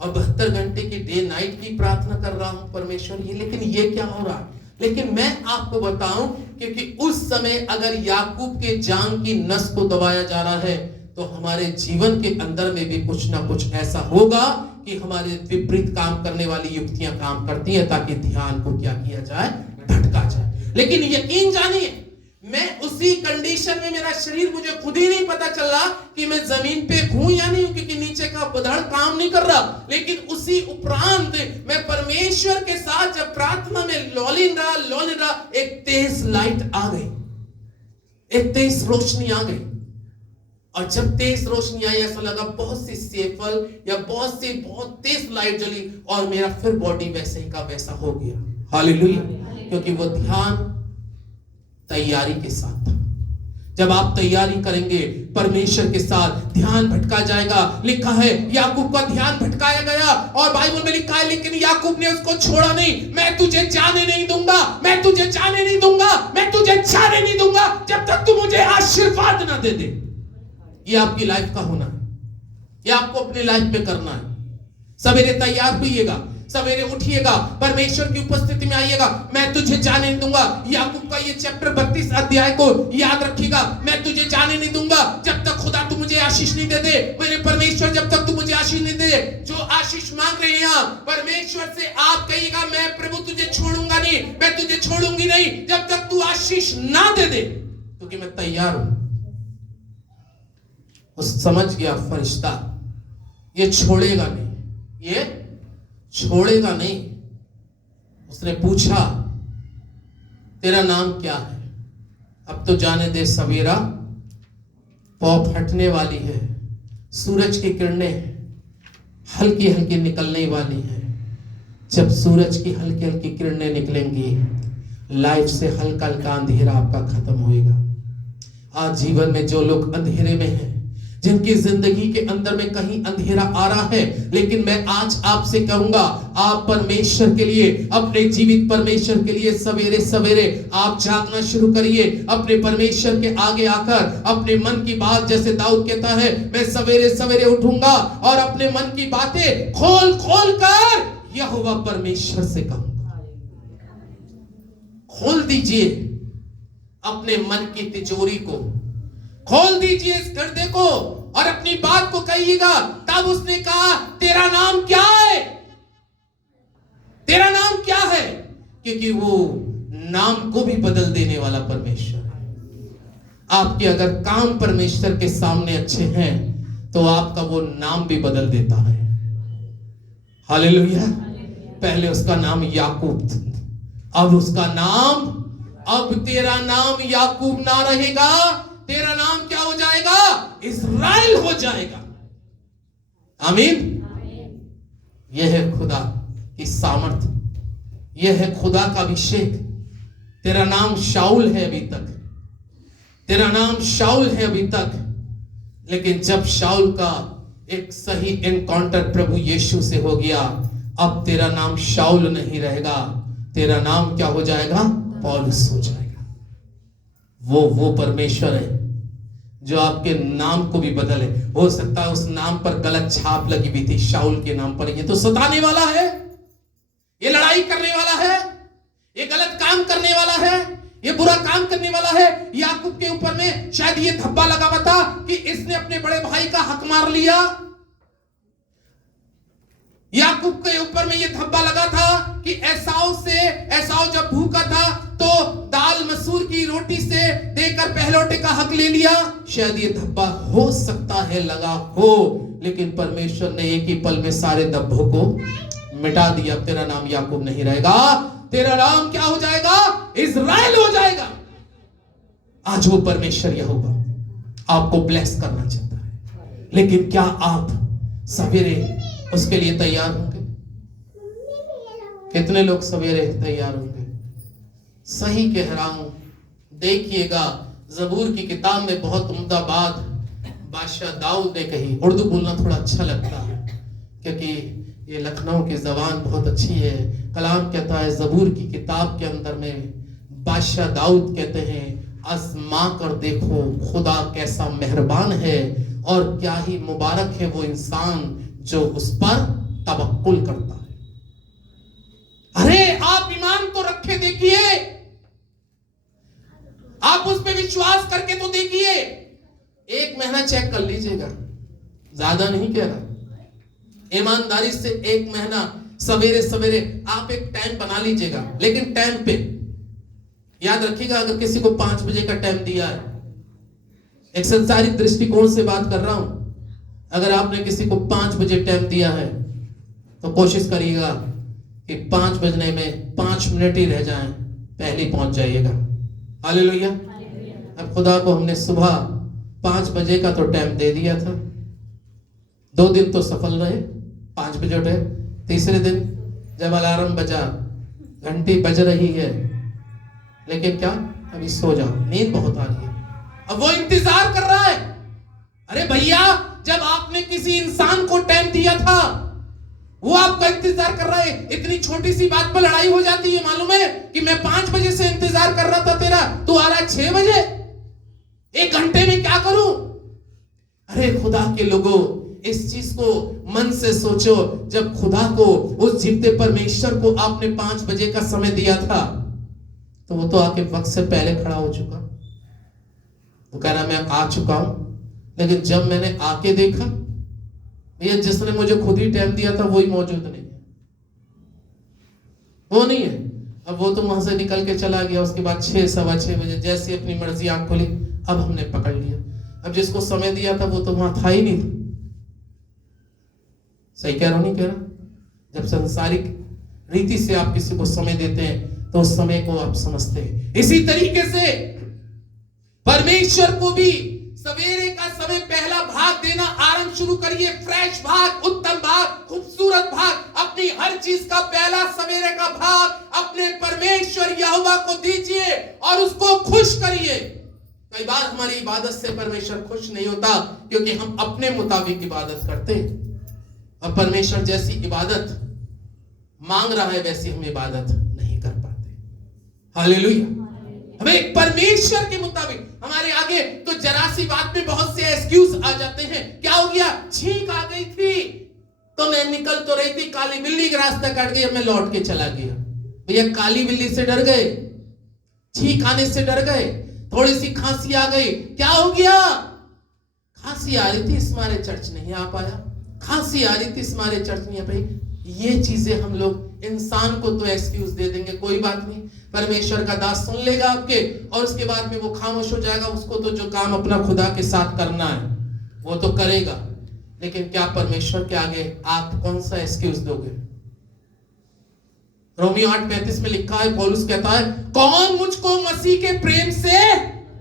और 72 घंटे की डे नाइट की प्रार्थना कर रहा हूं परमेश्वर, ये लेकिन ये क्या हो रहा है। लेकिन मैं आपको बताऊं, क्योंकि उस समय अगर याकूब के जांघ की नस को दबाया जा रहा है, तो हमारे जीवन के अंदर में भी कुछ ना कुछ ऐसा होगा कि हमारे विपरीत काम करने वाली युक्तियां काम करती हैं, ताकि ध्यान को क्या किया जाए, भटका जाए। लेकिन यकीन जानिए, मैं उसी कंडीशन में, मेरा शरीर, मुझे खुद ही नहीं पता चल रहा कि मैं जमीन पे हूं या नहीं हूं, क्योंकि नीचे का बधड़ काम नहीं कर रहा। लेकिन उसी उपरांत मैं परमेश्वर के साथ जब प्रार्थना में लौलिन रहा, एक तेज लाइट आ गई, एक तेज रोशनी आ गई। और जब तेज रोशनी आई, ऐसा लगा बहुत सी सेफल या बहुत तेज लाइट जली, और मेरा फिर बॉडी वैसे ही का वैसा हो गया। हालेलुया। क्योंकि वो ध्यान तैयारी के साथ था। जब आप तैयारी करेंगे परमेश्वर के साथ, ध्यान भटका जाएगा। लिखा है याकूब का ध्यान भटकाया गया और बाइबल में लिखा है लेकिन याकूब ने उसको छोड़ा नहीं। मैं तुझे जाने नहीं दूंगा, मैं तुझे जाने नहीं दूंगा, मैं तुझे जाने नहीं दूंगा जब तक तू मुझे आशीर्वाद ना दे दे। ये आपकी लाइफ का होना है, ये आपको अपनी लाइफ में करना है। सवेरे तैयार होइएगा, सवेरे उठिएगा, परमेश्वर की उपस्थिति में आइएगा। मैं तुझे जाने नहीं दूंगा। याकूब का ये चैप्टर 32 अध्याय को याद रखिएगा। मैं तुझे जाने नहीं दूंगा जब तक खुदा तू मुझे आशीष नहीं दे दे। मेरे परमेश्वर जब तक तू मुझे आशीष नहीं दे दे। जो आशीष मांग रहे हैं परमेश्वर से, आप कहिएगा मैं प्रभु तुझे छोड़ूंगा नहीं, मैं तुझे छोड़ूंगी नहीं जब तक तू आशीष ना दे दे, क्योंकि मैं तैयार हूं। उस समझ गया फरिश्ता, ये छोड़ेगा नहीं, ये छोड़ेगा नहीं। उसने पूछा तेरा नाम क्या है? अब तो जाने दे सवेरा पौ फटने वाली है, सूरज की किरणें हल्की हल्की निकलने वाली है। जब सूरज की हल्की हल्की किरणें निकलेंगी, लाइफ से हल्का हल्का अंधेरा आपका खत्म होएगा। आज जीवन में जो लोग अंधेरे में हैं, जिनकी जिंदगी के अंदर में कहीं अंधेरा आ रहा है, लेकिन मैं आज आपसे कहूंगा आप परमेश्वर के लिए, अपने जीवित परमेश्वर के लिए सवेरे सवेरे आप जागना शुरू करिए। अपने परमेश्वर के आगे आकर अपने मन की बात, जैसे दाऊद कहता है मैं सवेरे सवेरे उठूंगा और अपने मन की बातें खोल खोल कर यहोवा परमेश्वर से कहूंगा। खोल दीजिए अपने मन की तिजोरी को, खोल दीजिए इस हृदय को और अपनी बात को कहिएगा। तब उसने कहा तेरा नाम क्या है? तेरा नाम क्या है? क्योंकि वो नाम को भी बदल देने वाला परमेश्वर है। आपके अगर काम परमेश्वर के सामने अच्छे हैं तो आपका वो नाम भी बदल देता है। हालेलुया। पहले उसका नाम याकूब था, अब उसका नाम, अब तेरा नाम याकूब ना रहेगा, तेरा नाम क्या हो जाएगा? इस्राएल हो जाएगा। आमीन। यह है खुदा की सामर्थ, यह है खुदा का अभिषेक। तेरा नाम शाऊल है अभी तक, तेरा नाम शाऊल है अभी तक, लेकिन जब शाऊल का एक सही एनकाउंटर प्रभु यीशु से हो गया, अब तेरा नाम शाऊल नहीं रहेगा, तेरा नाम क्या हो जाएगा? पौलुस हो जाएगा। वो परमेश्वर है जो आपके नाम को भी बदले। हो सकता है उस नाम पर गलत छाप लगी हुई थी, शाऊल के नाम पर। ये तो सताने वाला है, ये लड़ाई करने वाला है, ये गलत काम करने वाला है, ये बुरा काम करने वाला है। याकूब के ऊपर में शायद ये धब्बा लगा हुआ था कि इसने अपने बड़े भाई का हक मार लिया। याकूब के ऊपर में ये धब्बा लगा था कि एसाव जब भूखा था तो दाल मसूर की रोटी से देकर पहलौठे का हक ले लिया। शायद ये धब्बा हो सकता है लगा हो, लेकिन परमेश्वर ने एक ही पल में सारे धब्बों को मिटा दिया। तेरा नाम याकूब नहीं रहेगा, तेरा नाम क्या हो जाएगा? इस्राएल हो जाएगा। आज वो परमेश्वर यहोवा आपको ब्लेस करना चाहता है, लेकिन क्या आप सवेरे उसके लिए तैयार होंगे? कितने लोग सवेरे तैयार होंगे? सही कह रहा हूं। देखिएगा ज़बूर की किताब में बहुत उम्दा बात बादशाह दाऊद ने कही। उर्दू बोलना थोड़ा अच्छा लगता है क्योंकि ये लखनऊ की ज़बान बहुत अच्छी है। कलाम कहता है ज़बूर की किताब के अंदर में बादशाह दाऊद कहते हैं, आज़मा कर देखो खुदा कैसा मेहरबान है और क्या ही मुबारक है वो इंसान जो उस पर तवक्कुल करता है। अरे आप ईमान तो रखे देखिए, आप उस पे विश्वास करके तो देखिए। एक महीना चेक कर लीजिएगा, ज्यादा नहीं कह रहा, ईमानदारी से एक महीना सवेरे सवेरे आप एक टाइम बना लीजिएगा। लेकिन टाइम पे याद रखिएगा, अगर किसी को 5 बजे का टाइम दिया है, एक संसारिक दृष्टिकोण से बात कर रहा हूं, अगर आपने किसी को 5 बजे टाइम दिया है तो कोशिश करिएगा कि 5 बजने में 5 मिनट ही रह जाएं, पहले पहुंच जाइएगा। हालेलुया। अब खुदा को हमने सुबह 5 बजे का तो टाइम दे दिया था, 2 दिन तो सफल रहे, 5 बजे उठे। तीसरे दिन जब अलार्म बजा, घंटी बज रही है, लेकिन क्या, अभी सो जाओ, नींद बहुत आ रही है, अब वो इंतजार कर रहा है। अरे भैया, जब आपने किसी इंसान को टाइम दिया था, वो आपका इंतजार कर रहा है। इतनी छोटी सी बात पर लड़ाई हो जाती है, मालूम है कि मैं 5 बजे से इंतजार कर रहा था तेरा, तू आ रहा है 6 बजे। 1 घंटे में क्या करूं? अरे खुदा के लोगों, इस चीज को मन से सोचो। जब खुदा को, उस जीवते परमेश्वर को आपने 5 बजे का समय दिया था, तो वो तो आके वक्त से पहले खड़ा हो चुका। वो कह रहा मैं आ चुका हूं। लेकिन जब मैंने आके देखा, भैया जिसने मुझे खुद ही टाइम दिया था वही मौजूद नहीं है, वो नहीं है। अब वो तो वहां से निकल के चला गया। उसके बाद 6, सवा 6 बजे जैसे अपनी मर्जी आंख खोली, अब हमने पकड़ लिया। अब जिसको समय दिया था वो तो वहां था ही नहीं। सही कह रहा हूं, नहीं कह रहा? जब सांसारिक रीति से आप किसी को समय देते हैं तो उस समय को आप समझते हैं। इसी तरीके से परमेश्वर को भी सवेरे का समय पहला भाग देना आरंभ शुरू करिए। फ्रेश भाग, उत्तम भाग, खूबसूरत भाग, अपनी हर चीज का पहला सवेरे का भाग अपने परमेश्वर यहोवा को दीजिए और उसको खुश करिए। कई बार हमारी इबादत से परमेश्वर खुश नहीं होता क्योंकि हम अपने मुताबिक इबादत करते हैं, और परमेश्वर जैसी इबादत मांग रहा है वैसी हम इबादत नहीं कर पाते। हालेलुया। हमें एक परमेश्वर के मुताबिक, हमारे आगे तो जरा सी बात में बहुत से एक्सक्यूज आ जाते हैं। क्या हो गया? छींक आ गई थी तो मैं निकल तो रही थी, काली बिल्ली का रास्ता काट गई, मैं लौट के चला गया। भैया काली बिल्ली से डर गए, छींक आने से डर गए, थोड़ी सी खांसी आ गई, क्या हो गया? खांसी आ रही थी इस मारे चर्च नहीं आ पाया, खांसी आ रही थी इस मारे चर्च नहीं आ पाई। ये चीजें हम लोग इंसान को तो एक्सक्यूज दे देंगे, कोई बात नहीं, परमेश्वर का दास सुन लेगा आपके और उसके बाद में वो खामोश हो जाएगा। उसको तो जो काम अपना खुदा के साथ करना है वो तो करेगा। लेकिन क्या परमेश्वर के आगे आप कौन सा एक्सक्यूज दोगे? रोमियो 8:35 में लिखा है, पौलुस कहता है, कौन मुझको मसीह के प्रेम से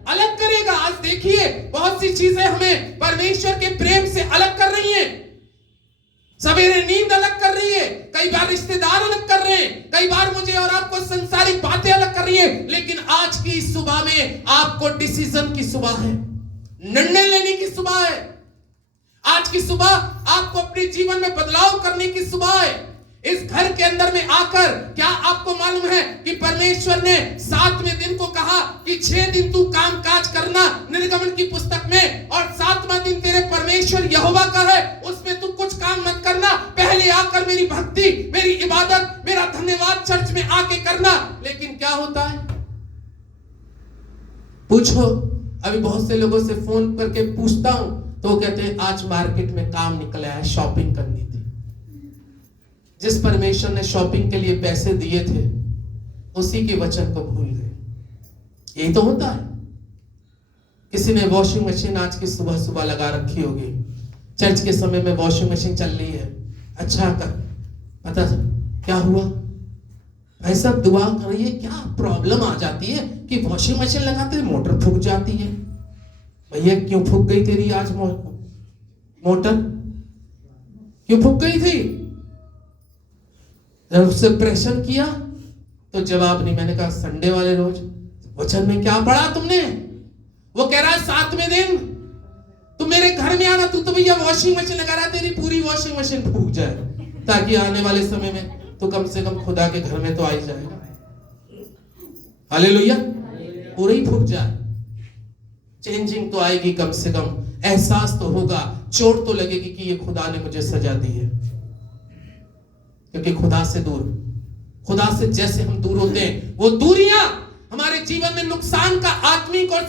अलग करेगा? आज देखिए बहुत सी चीजें हमें परमेश्वर के प्रेम से अलग कर रही हैं। सवेरे नींद अलग कर रही है, कई बार रिश्तेदार अलग कर रहे हैं, कई बार मुझे और आपको संसारिक बातें अलग कर रही है। लेकिन आज की सुबह में आपको डिसीजन की सुबह है, निर्णय लेने की सुबह है। आज की सुबह आपको अपने जीवन में बदलाव करने की सुबह है। इस घर के अंदर में आकर क्या आपको मालूम है कि परमेश्वर ने 7वें दिन को कहा कि 6 दिन तू काम काज करना निर्गमन की पुस्तक में, और 7वां दिन तेरे परमेश्वर यहोवा का है, उसमें तू कुछ काम मत करना, पहले आकर मेरी भक्ति, मेरी इबादत, मेरा धन्यवाद चर्च में आके करना। लेकिन क्या होता है? पूछो, अभी बहुत से लोगों से फोन करके पूछता हूं तो वो कहते हैं आज मार्केट में काम निकला है, शॉपिंग करनी थी। जिस परमेश्वर ने शॉपिंग के लिए पैसे दिए थे उसी के वचन को भूल गए। यही तो होता है। किसी ने वॉशिंग मशीन आज की सुबह सुबह लगा रखी होगी, चर्च के समय में वॉशिंग मशीन चल रही है, अच्छा कर, पता क्या हुआ? भाई साहब दुआ करिए, क्या प्रॉब्लम आ जाती है कि वॉशिंग मशीन लगाते हैं मोटर फूक जाती है। भैया क्यों फूक गई तेरी आज मोटर? क्यों फूक गई थी? जब उससे प्रेशर किया तो जवाब नहीं। मैंने कहा संडे वाले रोज वचन में क्या पढ़ा तुमने? वो कह रहा है 7वें दिन तुम मेरे घर में आना, तू तो भैया वॉशिंग मशीन लगा रहा है, तेरी पूरी वॉशिंग मशीन फूक जाए, ताकि आने वाले समय में तो कम से कम खुदा के घर में तो आ ही जाएगा। हालेलुया, पूरा ही फूक जाए, चेंजिंग तो आएगी, कम से कम एहसास तो होगा, चोट तो लगेगी कि ये खुदा ने मुझे सजा दी है। क्योंकि खुदा से दूर, खुदा से जैसे हम दूर होते हैं, वो दूरियां हमारे जीवन में नुकसान का आत्मिक और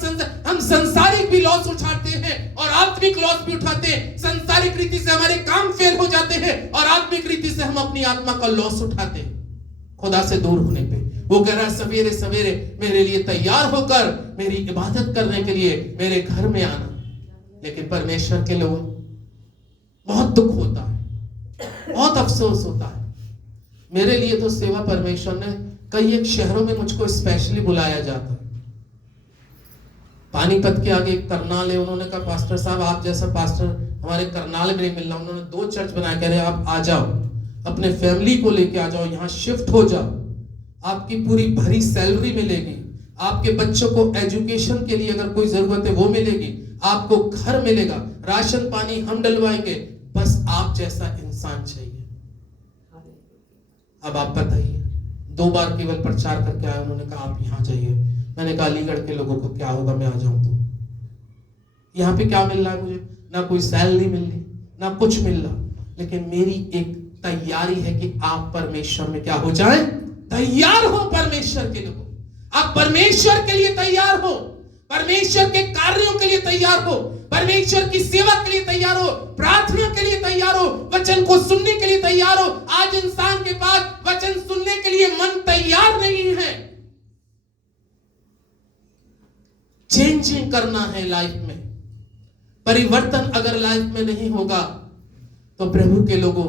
हम संसारिक भी लॉस उठाते हैं और आत्मिक लॉस भी उठाते हैं। संसारिक रीति से हमारे काम फेल हो जाते हैं और आत्मिक रीति से हम अपनी आत्मा का लॉस उठाते हैं खुदा से दूर होने पे। वो कह रहा है सवेरे सवेरे मेरे लिए तैयार होकर मेरी इबादत करने के लिए मेरे घर में आना। लेकिन परमेश्वर के लोगों बहुत दुख होता है, बहुत अफसोस होता है। मेरे लिए तो सेवा परमेश्वर ने कई एक शहरों में मुझको स्पेशली बुलाया जाता। पानीपत के आगे एक करनाल है, उन्होंने कहा पास्टर साहब आप जैसा पास्टर हमारे करनाल में नहीं मिल रहा। उन्होंने 2 चर्च बनाया, कह रहे आप आ जाओ, अपने फैमिली को लेके आ जाओ, यहाँ शिफ्ट हो जाओ, आपकी पूरी भरी सैलरी मिलेगी, आपके बच्चों को एजुकेशन के लिए अगर कोई जरूरत है वो मिलेगी, आपको घर मिलेगा, राशन पानी हम डलवाएंगे, बस आप जैसा इंसान चाहिए। अब आप बताइए, 2 बार केवल प्रचार करके आया, उन्होंने कहा आप यहाँ जाइए। मैंने कहा अलीगढ़ के लोगों को क्या होगा मैं आ जाऊं तो? यहाँ पे क्या मिल रहा है मुझे? ना कोई सैलरी मिल रही, ना कुछ मिल रहा, लेकिन मेरी एक तैयारी है कि आप परमेश्वर में क्या हो जाए, तैयार हो परमेश्वर के लोगों। आप परमेश्वर के लिए तैयार हो, परमेश्वर के कार्यों के लिए तैयार हो, परमेश्वर की सेवा के लिए तैयार हो, प्रार्थना के लिए तैयार हो, वचन को सुनने के लिए तैयार हो। आज इंसान के पास वचन सुनने के लिए मन तैयार नहीं है। चेंजिंग करना है लाइफ में, परिवर्तन अगर लाइफ में नहीं होगा तो प्रभु के लोगों,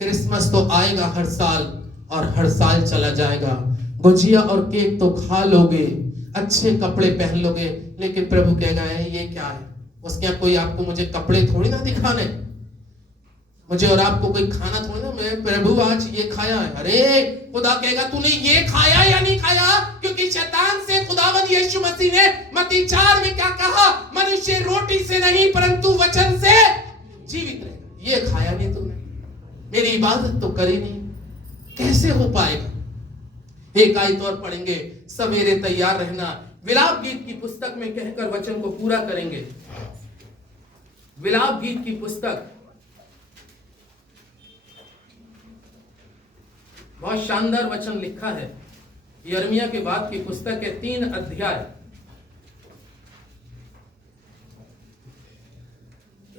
क्रिसमस तो आएगा हर साल और हर साल चला जाएगा, गुजिया और केक तो खा लोगे, अच्छे कपड़े पहन लोगे, लेकिन प्रभु कहेगा ये क्या है? उसके यहाँ कोई आपको मुझे कपड़े थोड़ी ना दिखाने, मुझे और आपको कोई खाना थोड़ी ना, मैं प्रभु आज ये खाया है। अरे खुदा कहेगा तूने ये खाया या नहीं खाया? क्योंकि शैतान से खुदावंद यीशु मसीह ने मत्ती 4 में क्या कहा? मनुष्य रोटी से नहीं परंतु वचन से जीवित रहेगा। ये खाया नहीं तूने, मेरी इबादत तो करी नहीं, कैसे हो पाएगा? एक आयत और पढ़ेंगे, सवेरे तैयार रहना। विलाप गीत की पुस्तक में कहकर वचन को पूरा करेंगे। विलाप गीत की पुस्तक बहुत शानदार वचन लिखा है, यिर्मयाह के बाद की पुस्तक है, 3 अध्याय।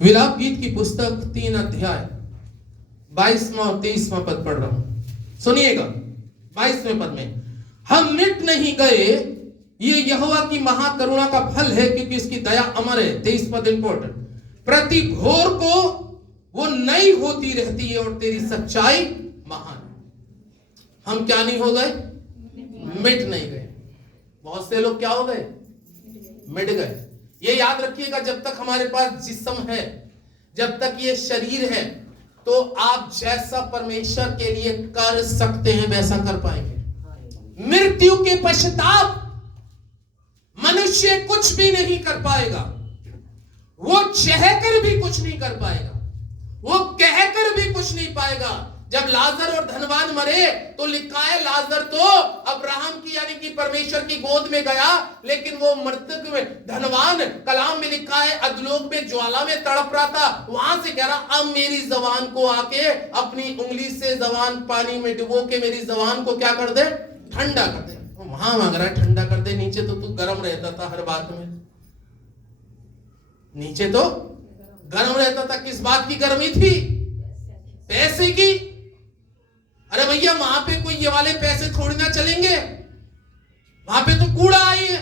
विलाप गीत की पुस्तक 3 अध्याय 22वां और 23वां पद पढ़ रहा हूं, सुनिएगा। 22वें पद में, हम मिट नहीं गए, ये यहोवा की महाकरुणा का फल है क्योंकि इसकी दया अमर है। 23 पद इंपॉर्टेंट, प्रति घोर को वो नई होती रहती है और तेरी सच्चाई महान। हम क्या नहीं हो गए? मिट नहीं गए। बहुत से लोग क्या हो गए? मिट गए। ये याद रखिएगा, जब तक हमारे पास जिस्म है, जब तक ये शरीर है, तो आप जैसा परमेश्वर के लिए कर सकते हैं वैसा कर पाएंगे। मृत्यु के पश्चाताप मनुष्य कुछ भी नहीं कर पाएगा, वो चाहकर भी कुछ नहीं कर पाएगा, वो कहकर भी कुछ नहीं पाएगा। जब लाजर और धनवान मरे तो लिखा है लाजर तो अब्राहम की यानी कि परमेश्वर की गोद में गया, लेकिन वो मृतक में धनवान, कलाम में लिखा है अधोलोक में ज्वाला में तड़प रहा था। वहां से कह रहा अब मेरी जबान को आके अपनी उंगली से जबान पानी में डुबो के मेरी जबान को क्या कर दे? ठंडा कर दे। वहां मांग रहा है ठंडा कर दे, नीचे तो तू गर्म रहता था हर बात में, नीचे तो गर्म रहता था। किस बात की गर्मी थी? पैसे की। अरे भैया वहां पे कोई ये वाले पैसे थोड़ी ना चलेंगे, वहां पे तो कूड़ा आई है।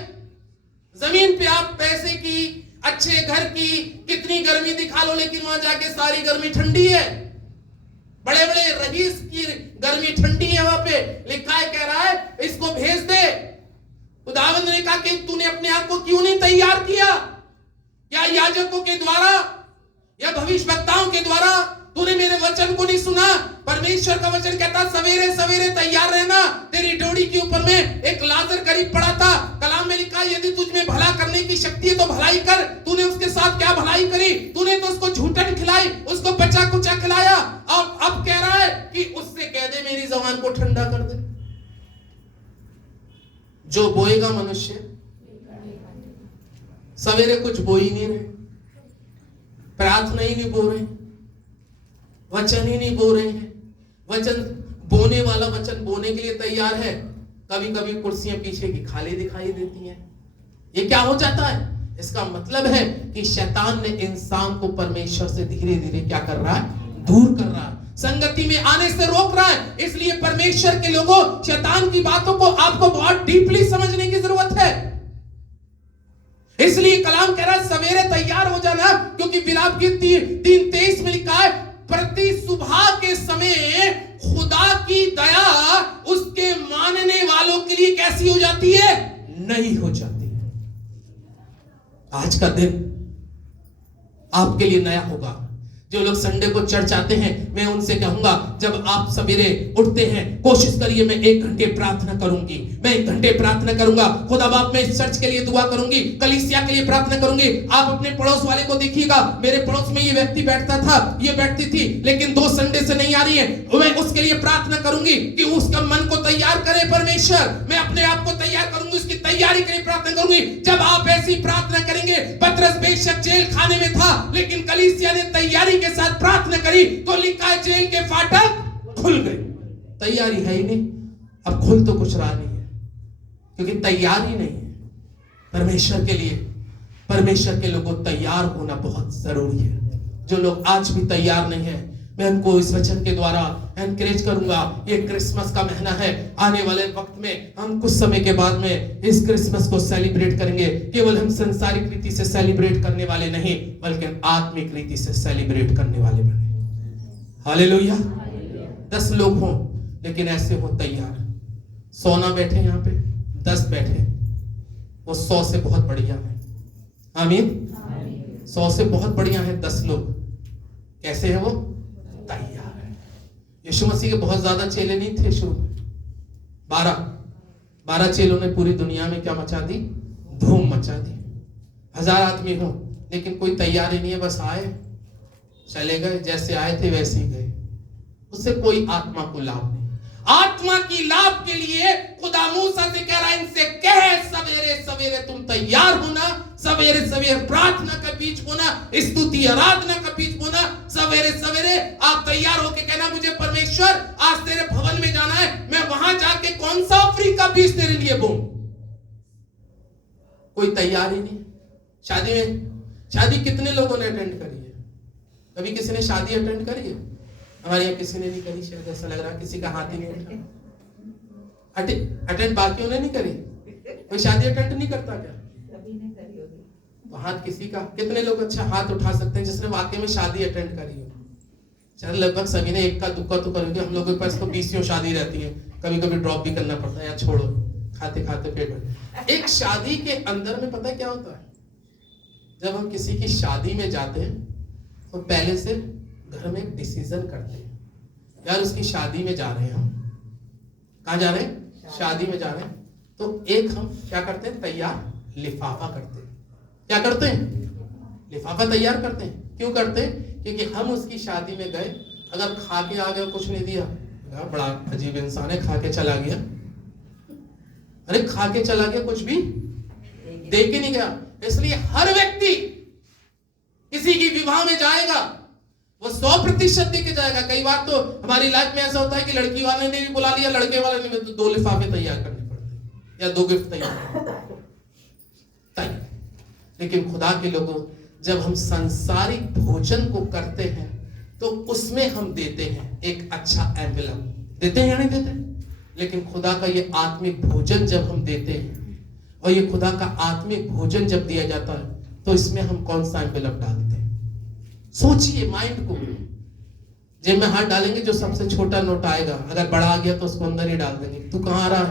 जमीन पे आप पैसे की, अच्छे घर की कितनी गर्मी दिखा लो, लेकिन वहां जाके सारी गर्मी ठंडी है। बड़े बड़े रईस की गर्मी ठंडी है, वहां पे लिखा है, कह रहा है इसको भेज दे। खुदावंद ने कहा कि तूने अपने आप को क्यों नहीं तैयार किया? क्या याजकों के द्वारा या भविष्यवक्ताओं के द्वारा तूने मेरे वचन को नहीं सुना? परमेश्वर का वचन कहता सवेरे सवेरे तैयार रहना। तेरी डोरी के ऊपर में एक लाजर करीब पड़ा था, कलाम में लिखा यदि तुझ में भला करने की शक्ति है तो भलाई कर। तूने उसके साथ क्या भलाई करी? तूने तो उसको झूठन खिलाई, उसको बचा कुचा खिलाया, और अब कह रहा है कि उससे कह दे मेरी जबान को ठंडा कर दे। जो बोएगा मनुष्य, सवेरे कुछ बो ही नहीं रहे, प्रार्थना ही नहीं बो रहे, वचन ही नहीं बो रहे हैं। वचन बोने वाला वचन बोने के लिए तैयार है, कभी कभी कुर्सियां पीछे की खाली दिखाई देती हैं। ये क्या हो जाता है? इसका मतलब है कि शैतान ने इंसान को परमेश्वर से धीरे धीरे क्या कर रहा है? दूर कर रहा है, संगति में आने से रोक रहा है। इसलिए परमेश्वर के लोगों, शैतान की बातों को आपको बहुत डीपली समझने की जरूरत है। इसलिए कलाम कह रहा है सवेरे तैयार हो जाना, क्योंकि विलाप गीत 3:23 में लिखा है प्रति सुबह के समय खुदा की दया उसके मानने वालों के लिए कैसी हो जाती है? नहीं हो जाती है। आज का दिन आपके लिए नया होगा। जो लोग संडे को चर्च आते हैं, मैं उनसे कहूंगा जब आप सवेरे उठते हैं कोशिश करिए मैं 1 घंटे प्रार्थना करूंगी, मैं 1 घंटे प्रार्थना करूंगा, खुदा बाप मैं इस चर्च के लिए दुआ करूंगी, कलीसिया के लिए प्रार्थना करूंगी। आप अपने पड़ोस वाले को देखिएगा, मेरे पड़ोस में ये व्यक्ति बैठता था, ये बैठती थी, लेकिन 2 संडे से नहीं आ रही है, मैं उसके लिए प्रार्थना करूंगी कि उसका मन को तैयार करे परमेश्वर, मैं अपने आप को तैयार करूंगी, उसकी तैयारी के लिए प्रार्थना करूंगी। जब आप ऐसी प्रार्थना करेंगे, पतरस बेशक जेल खाने में था, लेकिन कलीसिया ने तैयारी के साथ प्रार्थना करी तो लिखा है जेल के फाटक खुल गए। तैयारी है ही नहीं, अब खुल तो कुछ रहा नहीं है, क्योंकि तैयारी नहीं है। परमेश्वर के लिए, परमेश्वर के लोगों तैयार होना बहुत जरूरी है। जो लोग आज भी तैयार नहीं है, मैं उनको इस वचन के द्वारा एनकरेज करूंगा। ये क्रिसमस का महीना है, आने वाले वक्त में हम कुछ समय के बाद में इस क्रिसमस को सेलिब्रेट करेंगे। केवल हम संसारिक रीति से सेलिब्रेट करने वाले नहीं, बल्कि आत्मिक रीति से सेलिब्रेट करने वाले बने। हालेलुया। 10 लोग हों, लेकिन ऐसे हो तैयार। 100 ना बैठे यहाँ पे, 10 बैठे, वो 100 से बहुत बढ़िया है। आमीन। 100 से बहुत बढ़िया है 10 लोग। कैसे है वो? तैयार है। यीशु मसीह के बहुत ज्यादा चेले नहीं थे शुरू में, 12 चेलों ने पूरी दुनिया में क्या मचा दी? धूम मचा दी। 1000 आदमी हो, लेकिन कोई तैयारी नहीं है, बस आए चले गए, जैसे आए थे वैसे ही गए, उससे कोई आत्मा को लाभ नहीं। आत्मा की लाभ के लिए खुदा मूसा से कह रहा है, इनसे कह सवेरे सवेरे तुम तैयार होना, सवेरे सवेरे प्रार्थना का बीज बोना, स्तुति आराधना का बीज बोना। सवेरे सवेरे आप तैयार होके कहना, मुझे परमेश्वर आज तेरे भवन में जाना है, मैं वहां जाके कौन सा ऑफरिंग का बीज तेरे लिए बोऊं। कोई तैयारी नहीं। शादी कितने लोगों ने अटेंड करी है? कभी किसी ने शादी अटेंड करी है? हमारे यहाँ किसी ने नहीं करी, शायद ऐसा लग रहा है, किसी का हाथ ही नहीं उठा। अटेंड बाकियों ने नहीं करी? कोई शादी अटेंड नहीं करता क्या? तो हाथ किसी का, कितने लोग अच्छा हाथ उठा सकते हैं जिसने वाकई में शादी अटेंड करी हो? शायद लगभग सभी ने, एक का दुक्का तो करेंगे। हम लोगों के पास तो 20 शादी रहती है, कभी कभी ड्रॉप भी करना पड़ता है, या छोड़ो, खाते खाते पेट भर। एक शादी के अंदर में पता है क्या होता है? जब हम किसी की शादी में जाते हैं तो पहले से घर में एक डिसीजन करते हैं, यार उसकी शादी में जा रहे हैं, हम कहाँ जा रहे हैं? शादी में जा रहे हैं। तो एक हम क्या करते हैं? तैयार लिफाफा करते हैं। क्या करते हैं? लिफाफा तैयार करते हैं। क्यों करते हैं? क्योंकि हम उसकी शादी में गए, अगर खा के आ गए, कुछ नहीं दिया, बड़ा अजीब इंसान है, खा के चला गया। अरे खा के चला गया, कुछ भी दे के नहीं गया। इसलिए हर व्यक्ति किसी की विवाह में जाएगा, वो 100% दे के जाएगा। कई बार तो हमारी लाइफ में ऐसा होता है कि लड़की वाले ने भी बुला लिया, लड़के वाले ने तो 2 लिफाफे तैयार करने पड़ते हैं, या 2 गिफ्ट तैयार। लेकिन खुदा के लोगों, जब हम सांसारिक भोजन को करते हैं तो उसमें हम देते हैं एक अच्छा एनवेलप, देते हैं या नहीं देते? लेकिन खुदा का ये आत्मिक भोजन जब हम देते हैं, और ये खुदा का आत्मिक भोजन जब दिया जाता है, तो इसमें हम कौन सा एनवेलप डालते हैं? सोचिए, माइंड को जेब में हाथ डालेंगे, जो सबसे छोटा नोट आएगा, अगर बड़ा आ गया तो उसको अंदर ही डाल देंगे। तू कहाँ आ रहा है?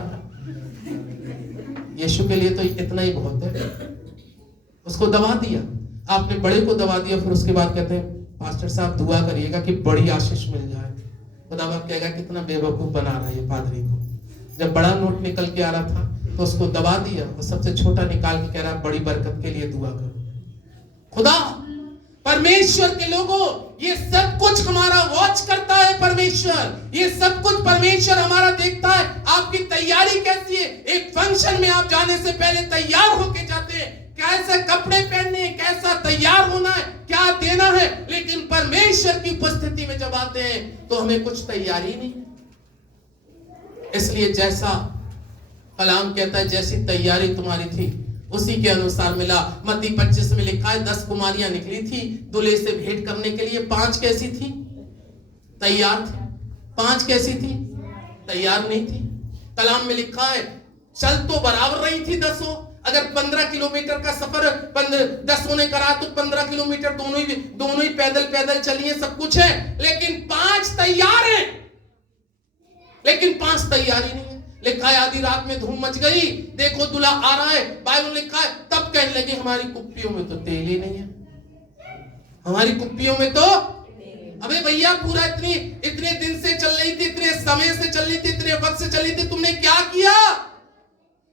यीशु के लिए तो इतना ही बहुत है। उसको दबा दिया, आपने बड़े को दबा दिया, फिर उसके बाद कहते हैं पास्टर साहब दुआ करिएगा कि बड़ी आशीष मिल जाए। खुदा बाप कहेगा कितना बेवकूफ बना रहा है ये पादरी को। जब बड़ा नोट निकल के आ रहा था तो उसको दबा दिया, और सबसे छोटा निकाल के कह रहा बड़ी बरकत के लिए दुआ करो। खुदा परमेश्वर के लोगों, ये सब कुछ हमारा वॉच करता है परमेश्वर, ये सब कुछ परमेश्वर हमारा देखता है। आपकी तैयारी कैसी है? एक फंक्शन में आप जाने से पहले तैयार होके जाते हैं, कैसे कपड़े पहनने, कैसा तैयार होना है, क्या देना है। लेकिन परमेश्वर की उपस्थिति में जब आते हैं तो हमें कुछ तैयारी नहीं। इसलिए जैसा कलाम कहता है, जैसी तैयारी तुम्हारी थी उसी के अनुसार मिला। मत्ती 25 में लिखा है 10 कुमारियां निकली थी दूल्हे से भेंट करने के लिए। 5 कैसी थी? तैयार थी। 5 कैसी थी? तैयार नहीं थी। कलाम में लिखा है चल तो बराबर रही थी 10। अगर 15 किलोमीटर का सफर 10 ने करा तो 15 किलोमीटर दोनों ही पैदल चलिए, सब कुछ है, लेकिन 5 तैयार है, लेकिन 5 तैयारी नहीं है। लिखा है आधी रात में धूम मच गई, देखो दूल्हा आ रहा है। बाइबल लिखा है तब कहने लगे हमारी कुप्पियों में तो तेल ही नहीं है, हमारी कुप्पियों में तो अबे भैया पूरा इतने दिन से चल रही थी, इतने समय से चल रही थी, इतने वक्त से चल रही थी, तुमने क्या किया?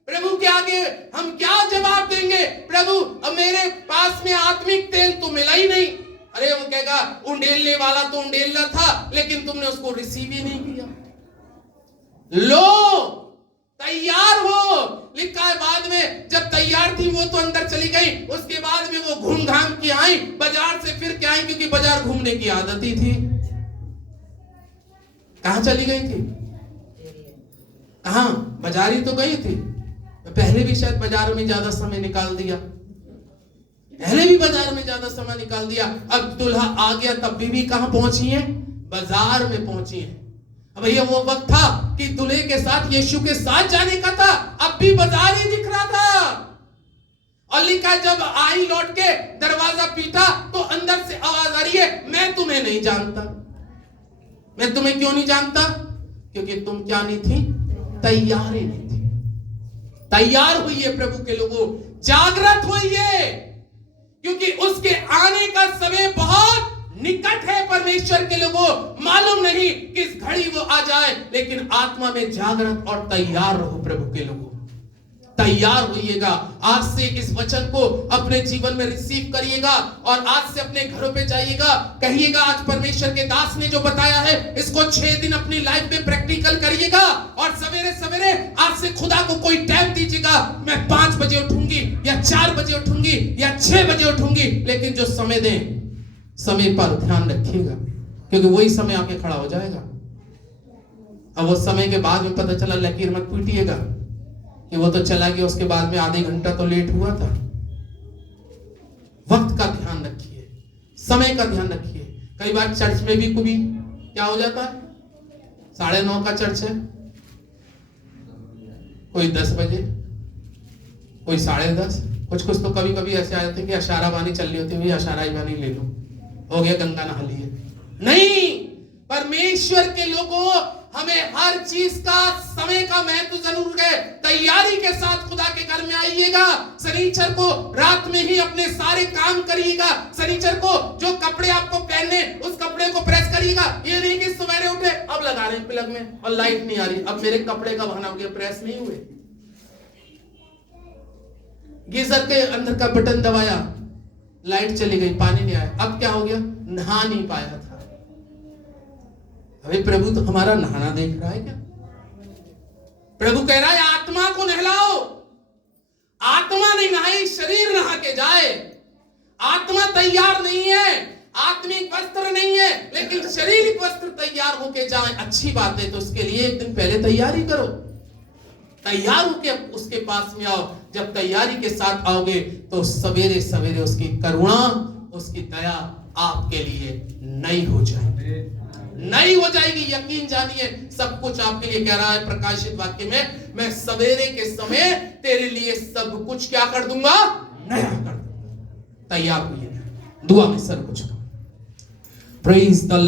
प्रभु के आगे हम क्या जवाब देंगे? प्रभु अब मेरे पास में आत्मिक तेल तो मिला ही नहीं। अरे वो कहेगा उंडेलने वाला तो उंडेलना था, लेकिन तुमने उसको रिसीव ही नहीं किया। लो तैयार हो, लिखा है बाद में जब तैयार थी वो तो अंदर चली गई, उसके बाद में वो घूम घाम के आई, बाजार से फिर के आई, क्योंकि बाजार घूमने की आदत ही थी। कहां चली गई थी? कहां? बाजार ही तो गई थी। पहले भी शायद बाजार में ज्यादा समय निकाल दिया, पहले भी बाजार में ज्यादा समय निकाल दिया। अब दुल्हा आ गया तब भी कहां पहुंची है? बाजार में पहुंची है। अब भैया वो वक्त था कि दूल्हे के साथ, यीशु के साथ जाने का था, अब भी बाजार ही दिख रहा था। और लिखा जब आई लौट के दरवाजा पीटा तो अंदर से आवाज आ रही है, मैं तुम्हें नहीं जानता। मैं तुम्हें क्यों नहीं जानता? क्योंकि तुम क्या नहीं थी? तैयार ही नहीं थी। तैयार होइए प्रभु के लोगों, जागृत होइए, क्योंकि उसके आने का समय बहुत निकट है। परमेश्वर के लोगों, मालूम नहीं किस घड़ी वो आ जाए, लेकिन आत्मा में जागृत और तैयार रहो। प्रभु के लोगों तैयार होइएगा। आज से इस वचन को अपने जीवन में रिसीव करिएगा और आज से अपने घरों पे जाइएगा, कहिएगा आज परमेश्वर के दास ने जो बताया है इसको 6 दिन अपनी लाइफ में प्रैक्टिकल करिएगा। और सवेरे सवेरे आज से खुदा को कोई टाइम दीजिएगा, मैं 5 बजे उठूंगी या 4 बजे उठूंगी या 6 बजे उठूंगी, लेकिन जो समय दें समय पर ध्यान रखिएगा, क्योंकि वही समय आके खड़ा हो जाएगा। अब वो समय के बाद में पता चला लकीर मत पीटिएगा कि वो तो चला गया, उसके बाद में आधे घंटा तो लेट हुआ था। वक्त का ध्यान रखिए, समय का ध्यान रखिए। कई बार चर्च में भी कभी क्या हो जाता है, 9:30 का चर्च है, कोई 10 बजे, कोई 10:30, कुछ तो कभी कभी ऐसे आ जाते हैं कि अशारा बानी चल रही होती है, अशारा बानी ले लो, हो गया, गंगा नहा लिए। नहीं, परमेश्वर के लोगों, हमें हर चीज का समय का महत्व जरूर है। तैयारी के साथ खुदा के घर में आइएगा। शनिचर को रात में ही अपने सारे काम करिएगा। शनिचर को जो कपड़े आपको पहनने उस कपड़े को प्रेस करिएगा। ये नहीं कि सवेरे उठे अब लगा रहे हैं प्लग में और लाइट नहीं आ रही, अब मेरे कपड़े का बहाना हो गया, प्रेस नहीं हुए। गीजर के अंदर का बटन दबाया, लाइट चली गई, पानी नहीं आया, अब क्या हो गया? नहा नहीं पाया था। अबे प्रभु तो हमारा नहाना देख रहा है क्या? प्रभु कह रहा है आत्मा को नहलाओ। आत्मा नहीं नहाई, शरीर नहा के जाए। आत्मा तैयार नहीं है, आत्मिक वस्त्र नहीं है, लेकिन शारीरिक वस्त्र तैयार होके जाए। अच्छी बात है, तो उसके लिए एक दिन पहले तैयारी करो, तैयार होके उसके पास में आओ। जब तैयारी के साथ आओगे तो सवेरे सवेरे उसकी करुणा, उसकी दया आपके लिए नई हो जाएगी, नई हो जाएगी। यकीन जानिए, सब कुछ आपके लिए कह रहा है प्रकाशित वाक्य में, मैं सवेरे के समय तेरे लिए सब कुछ क्या कर दूंगा? नया कर दूंगा। तैयार होइए, दुआ में सब कुछ। Praise the Lord.